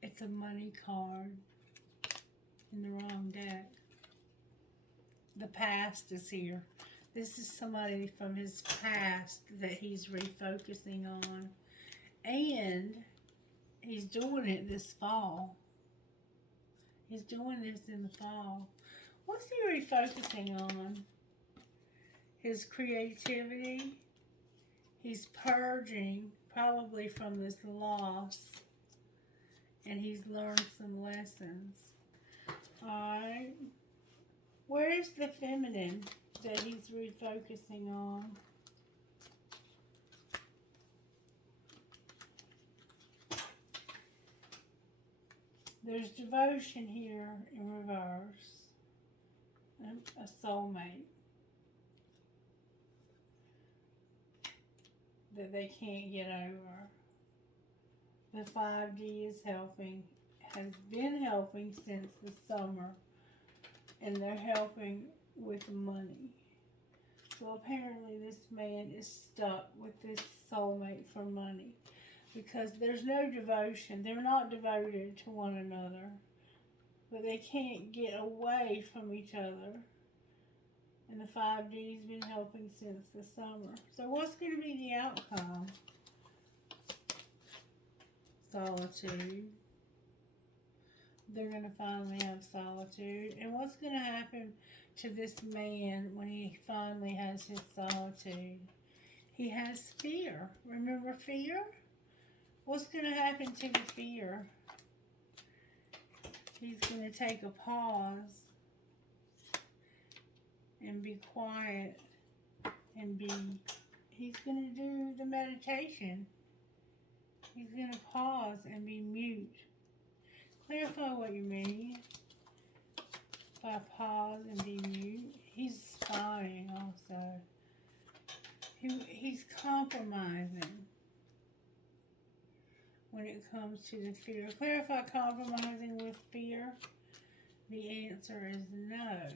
It's a money card in the wrong deck. The past is here. This is somebody from his past that he's refocusing on. And he's doing it this fall. He's doing this in the fall. What's he refocusing on? His creativity. He's purging, probably from this loss. And he's learned some lessons. Alright. Where's the feminine that he's refocusing on? There's devotion here in reverse. And a soulmate that they can't get over. The 5D is helping, has been helping since the summer. and they're helping with money. So apparently this man is stuck with this soulmate for money because there's no devotion. They're not devoted to one another, but they can't get away from each other. And the 5D's been helping since the summer. So what's going to be the outcome? Solitude. They're going to finally have solitude. And what's going to happen to this man when he finally has his solitude? He has fear. Remember fear? What's going to happen to the fear? He's going to take a pause and be quiet and he's going to do the meditation. He's going to pause and be mute. Clarify what you mean by pause and be mute. He's spying also. He's compromising when it comes to the fear. Clarify compromising with fear. The answer is no.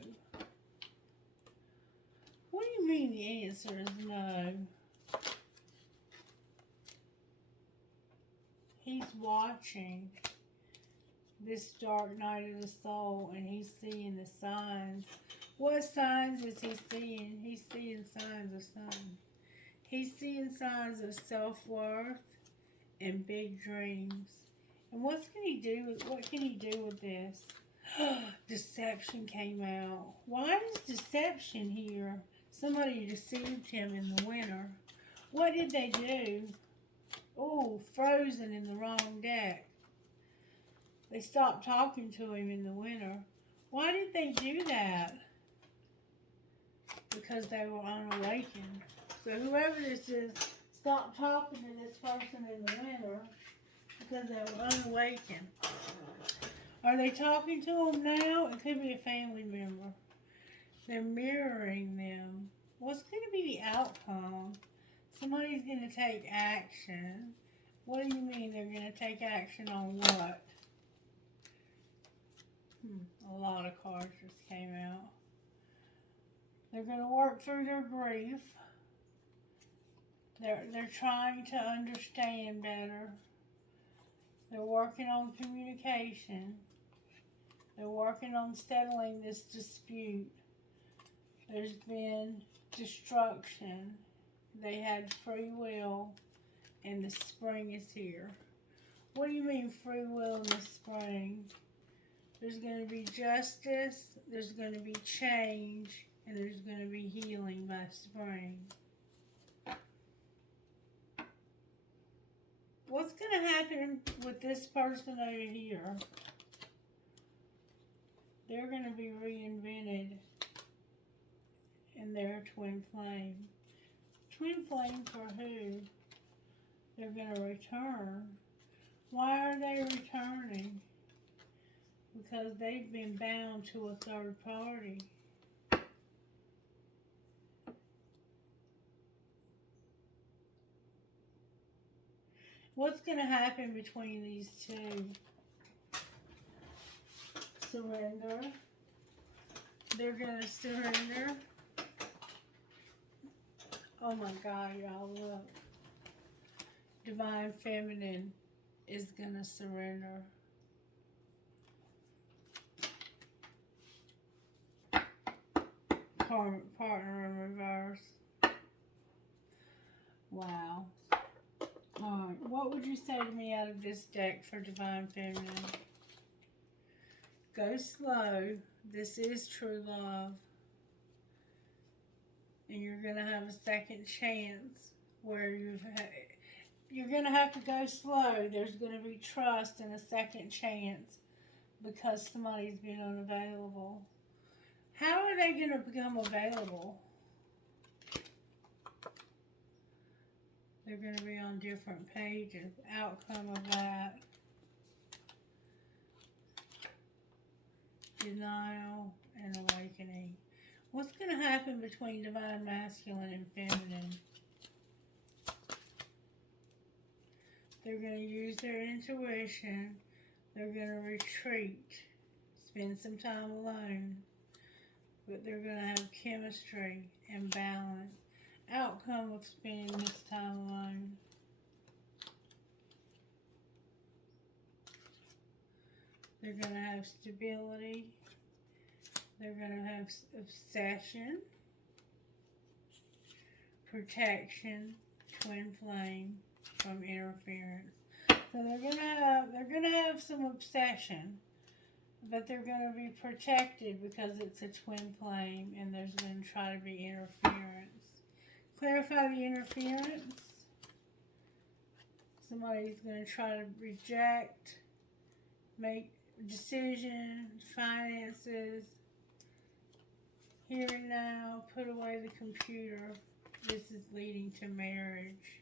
What do you mean the answer is no? He's watching this dark night of the soul and he's seeing the signs. What signs is he seeing? He's seeing signs of something. He's seeing signs of self-worth and big dreams. And what can he do with this? Deception came out. Why is deception here? Somebody deceived him in the winter. What did they do? Oh, frozen in the wrong deck. They stopped talking to him in the winter. Why did they do that? Because they were unawakened. So whoever this is, stopped talking to this person in the winter because they were unawakened. Are they talking to him now? It could be a family member. They're mirroring them. What's going to be the outcome? Somebody's going to take action. What do you mean they're going to take action on what? A lot of cards just came out. They're going to work through their grief. They're trying to understand better. They're working on communication. They're working on settling this dispute. There's been destruction. They had free will, and the spring is here. What do you mean free will in the spring? There's going to be justice, there's going to be change, and there's going to be healing by spring. What's going to happen with this person over here? They're going to be reinvented in their twin flame. Twin flame for who? They're going to return. Why are they returning? Because they've been bound to a third party. What's going to happen between these two? Surrender. They're going to surrender. Oh my God, y'all, look. Divine Feminine is going to surrender. Partner in reverse. Wow. Alright, what would you say to me out of this deck for Divine Feminine? Go slow. This is true love. And you're going to have a second chance where you're going to have to go slow. There's going to be trust and a second chance because somebody's been unavailable. How are they going to become available? They're going to be on different pages. Outcome of that. Denial and awakening. What's going to happen between Divine Masculine and Feminine? They're going to use their intuition. They're going to retreat. Spend some time alone. but they're going to have chemistry and balance. Outcome of spending this time alone. They're going to have stability. They're going to have obsession, protection, twin flame from interference. So they're gonna have some obsession, but they're gonna be protected because it's a twin flame, and there's gonna try to be interference. Clarify the interference. Somebody's gonna try to reject, make decisions, finances. Here and now, put away the computer. This is leading to marriage.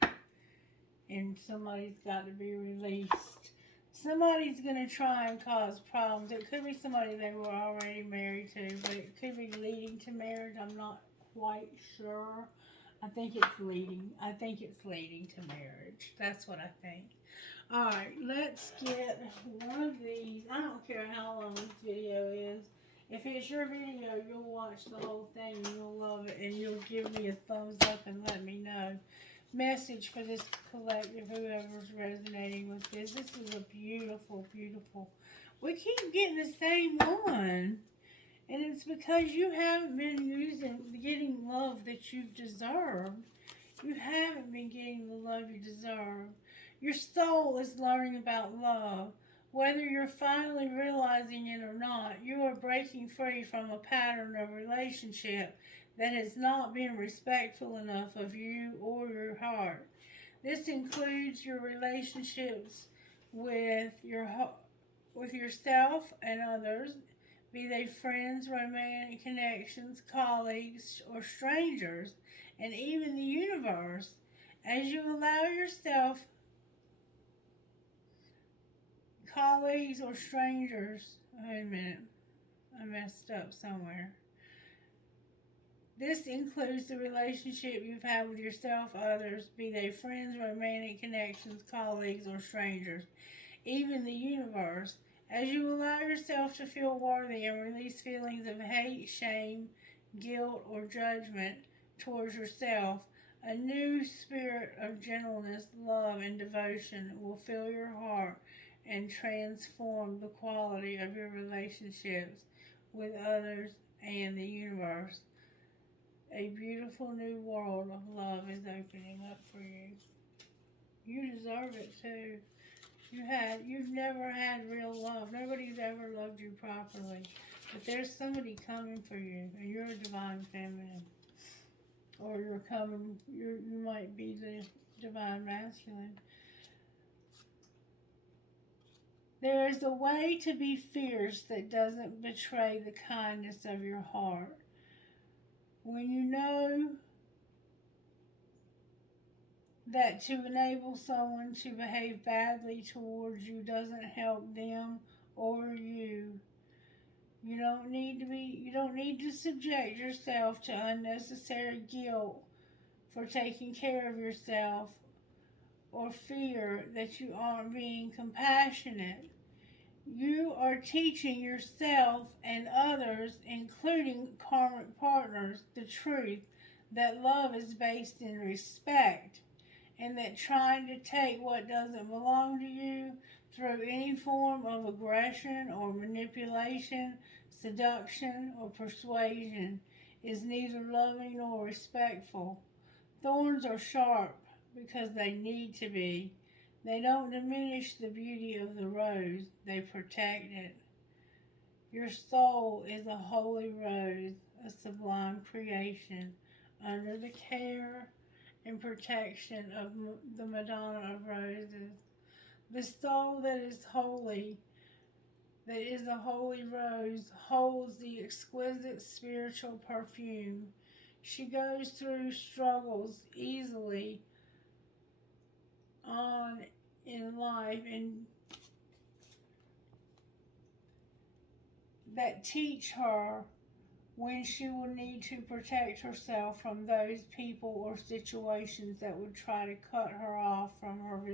And somebody's got to be released. Somebody's going to try and cause problems. It could be somebody they were already married to, but it could be leading to marriage. I'm not quite sure. I think it's leading to marriage. That's what I think. Alright, let's get one of these. I don't care how long this video is. If it's your video, you'll watch the whole thing and you'll love it, and you'll give me a thumbs up and let me know. Message for this collective, whoever's resonating with this. This is a beautiful, beautiful. We keep getting the same one, and it's because you haven't been getting love that you've deserved. You haven't been getting the love you deserve. Your soul is learning about love. Whether you're finally realizing it or not, you are breaking free from a pattern of relationship that has not been respectful enough of you or your heart. This includes your relationships with yourself and others, be they friends, romantic connections, colleagues, or strangers, and even the universe. As you allow yourself, colleagues, or strangers, wait a minute, I messed up somewhere. This includes the relationship you've had with yourself, others, be they friends, romantic connections, colleagues, or strangers, even the universe. As you allow yourself to feel worthy and release feelings of hate, shame, guilt, or judgment towards yourself, a new spirit of gentleness, love, and devotion will fill your heart and transform the quality of your relationships with others and the universe. A beautiful new world of love is opening up for you. You deserve it too. You've never had real love. Nobody's ever loved you properly. But there's somebody coming for you, and you're a divine feminine. Or you might be the divine masculine. There is a way to be fierce that doesn't betray the kindness of your heart. When you know that to enable someone to behave badly towards you doesn't help them or you, you don't need to subject yourself to unnecessary guilt for taking care of yourself or fear that you aren't being compassionate. You are teaching yourself and others, including karmic partners, the truth that love is based in respect, and that trying to take what doesn't belong to you through any form of aggression or manipulation, seduction, or persuasion is neither loving nor respectful. Thorns are sharp because they need to be. They don't diminish the beauty of the rose, they protect it. Your soul is a holy rose, a sublime creation, under the care and protection of the Madonna of Roses. The soul that is holy, that is a holy rose, holds the exquisite spiritual perfume. She goes through struggles easily on in life, and that teach her when she will need to protect herself from those people or situations that would try to cut her off from her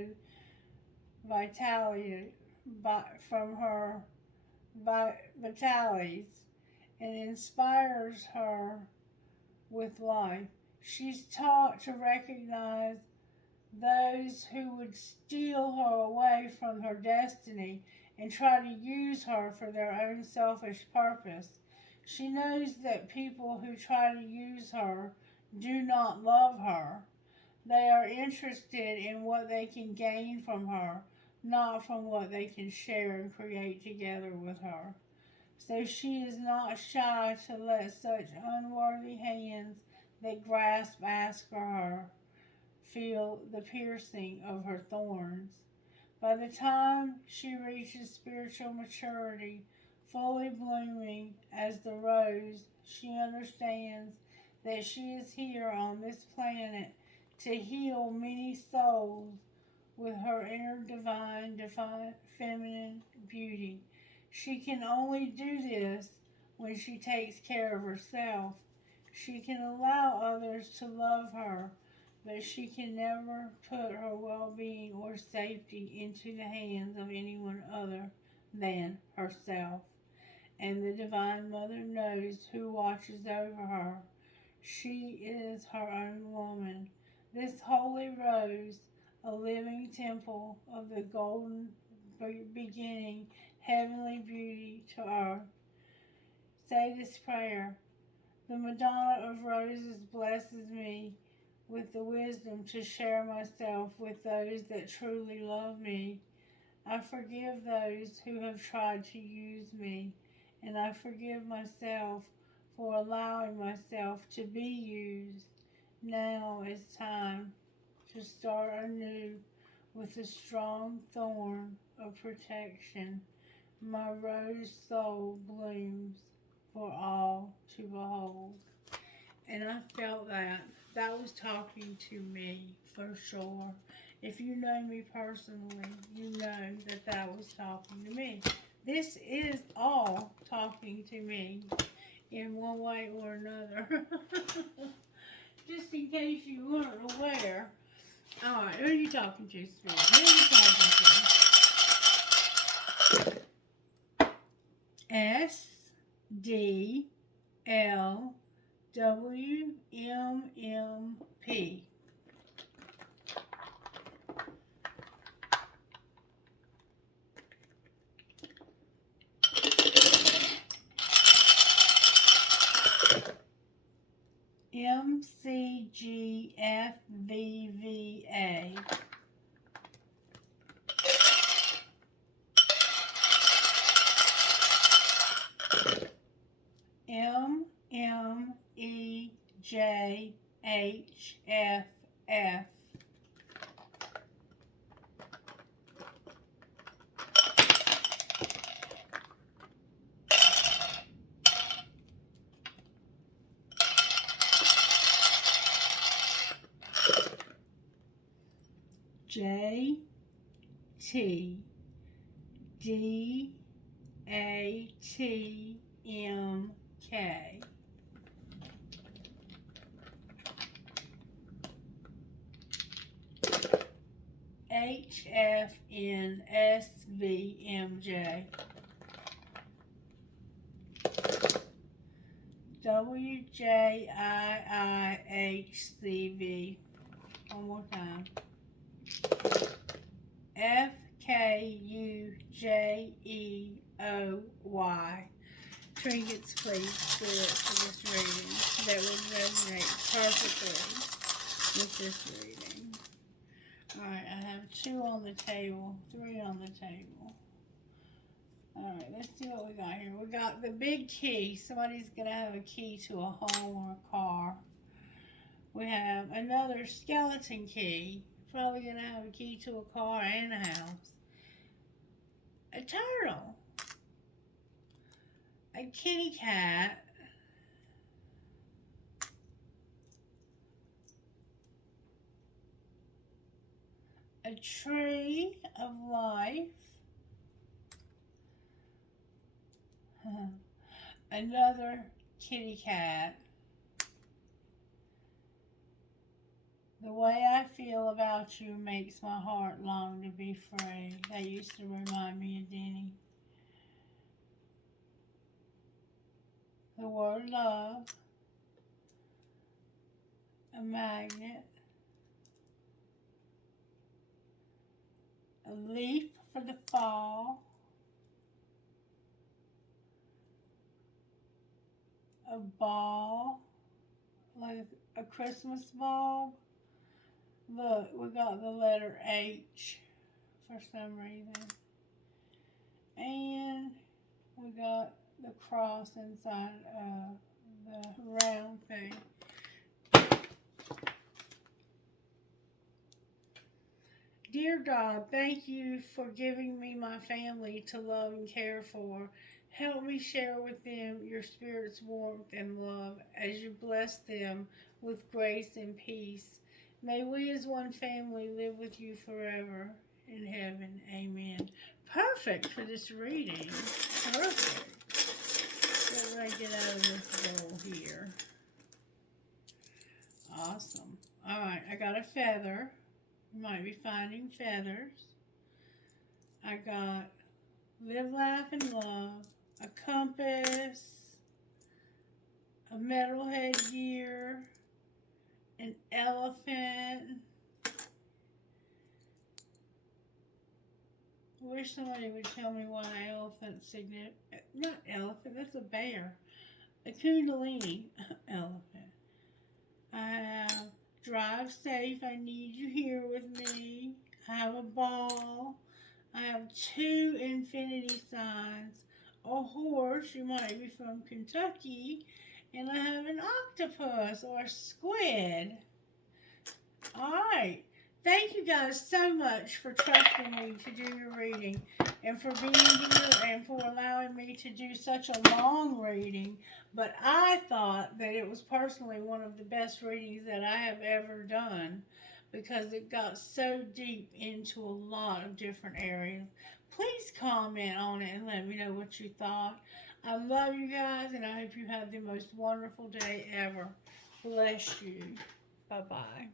vitalities. and inspires her with life. She's taught to recognize those who would steal her away from her destiny and try to use her for their own selfish purpose. She knows that people who try to use her do not love her. They are interested in what they can gain from her, not from what they can share and create together with her. So she is not shy to let such unworthy hands that grasp after her feel the piercing of her thorns. By the time she reaches spiritual maturity, fully blooming as the rose, she understands that she is here on this planet to heal many souls with her inner divine feminine beauty. She can only do this when she takes care of herself. She can allow others to love her, but she can never put her well-being or safety into the hands of anyone other than herself. And the Divine Mother knows who watches over her. She is her own woman. This holy rose, a living temple of the golden beginning, heavenly beauty to earth. Say this prayer. The Madonna of Roses blesses me with the wisdom to share myself with those that truly love me. I forgive those who have tried to use me, and I forgive myself for allowing myself to be used. Now is time to start anew with a strong thorn of protection. My rose soul blooms for all to behold. And I felt that. That was talking to me for sure. If you know me personally, you know that that was talking to me. This is all talking to me in one way or another. Just in case you weren't aware. Alright, who are you talking to, Spirit? Who are you talking to? SDLWMMP. MCGFVVA. MMEJHFF. JTDATMK. HFNSVMJ. WJIIHCV. One more time. FKUJEOY. Trinkets, please, Spirit, for this reading that would resonate perfectly with this reading. Alright, I have 2 on the table, 3 on the table. Alright, let's see what we got here. We got the big key. Somebody's going to have a key to a home or a car. We have another skeleton key. Probably going to have a key to a car and a house. A turtle. A kitty cat. A tree of life. Another kitty cat. The way I feel about you makes my heart long to be free. That used to remind me of Denny. the word love, a magnet, a leaf for the fall, a ball, like a Christmas bulb. Look, we got the letter H for some reason. And we got the cross inside the round thing. Dear God, thank you for giving me my family to love and care for. Help me share with them your Spirit's warmth and love as you bless them with grace and peace. May we as one family live with you forever in heaven. Amen. Perfect for this reading. Perfect. What did I get out of this bowl here? Awesome. Alright, I got a feather. You might be finding feathers. I got live, laugh, and love, a compass, a metal headgear, an elephant. I wish somebody would tell me why elephant's significant. Not elephant, that's a bear. A kundalini elephant. I have drive safe, I need you here with me. I have a ball. I have 2 infinity signs. A horse, you might be from Kentucky. And I have an octopus or a squid. Alright. Thank you guys so much for trusting me to do your reading and for being here and for allowing me to do such a long reading. But I thought that it was personally one of the best readings that I have ever done because it got so deep into a lot of different areas. Please comment on it and let me know what you thought. I love you guys and I hope you have the most wonderful day ever. Bless you. Bye-bye.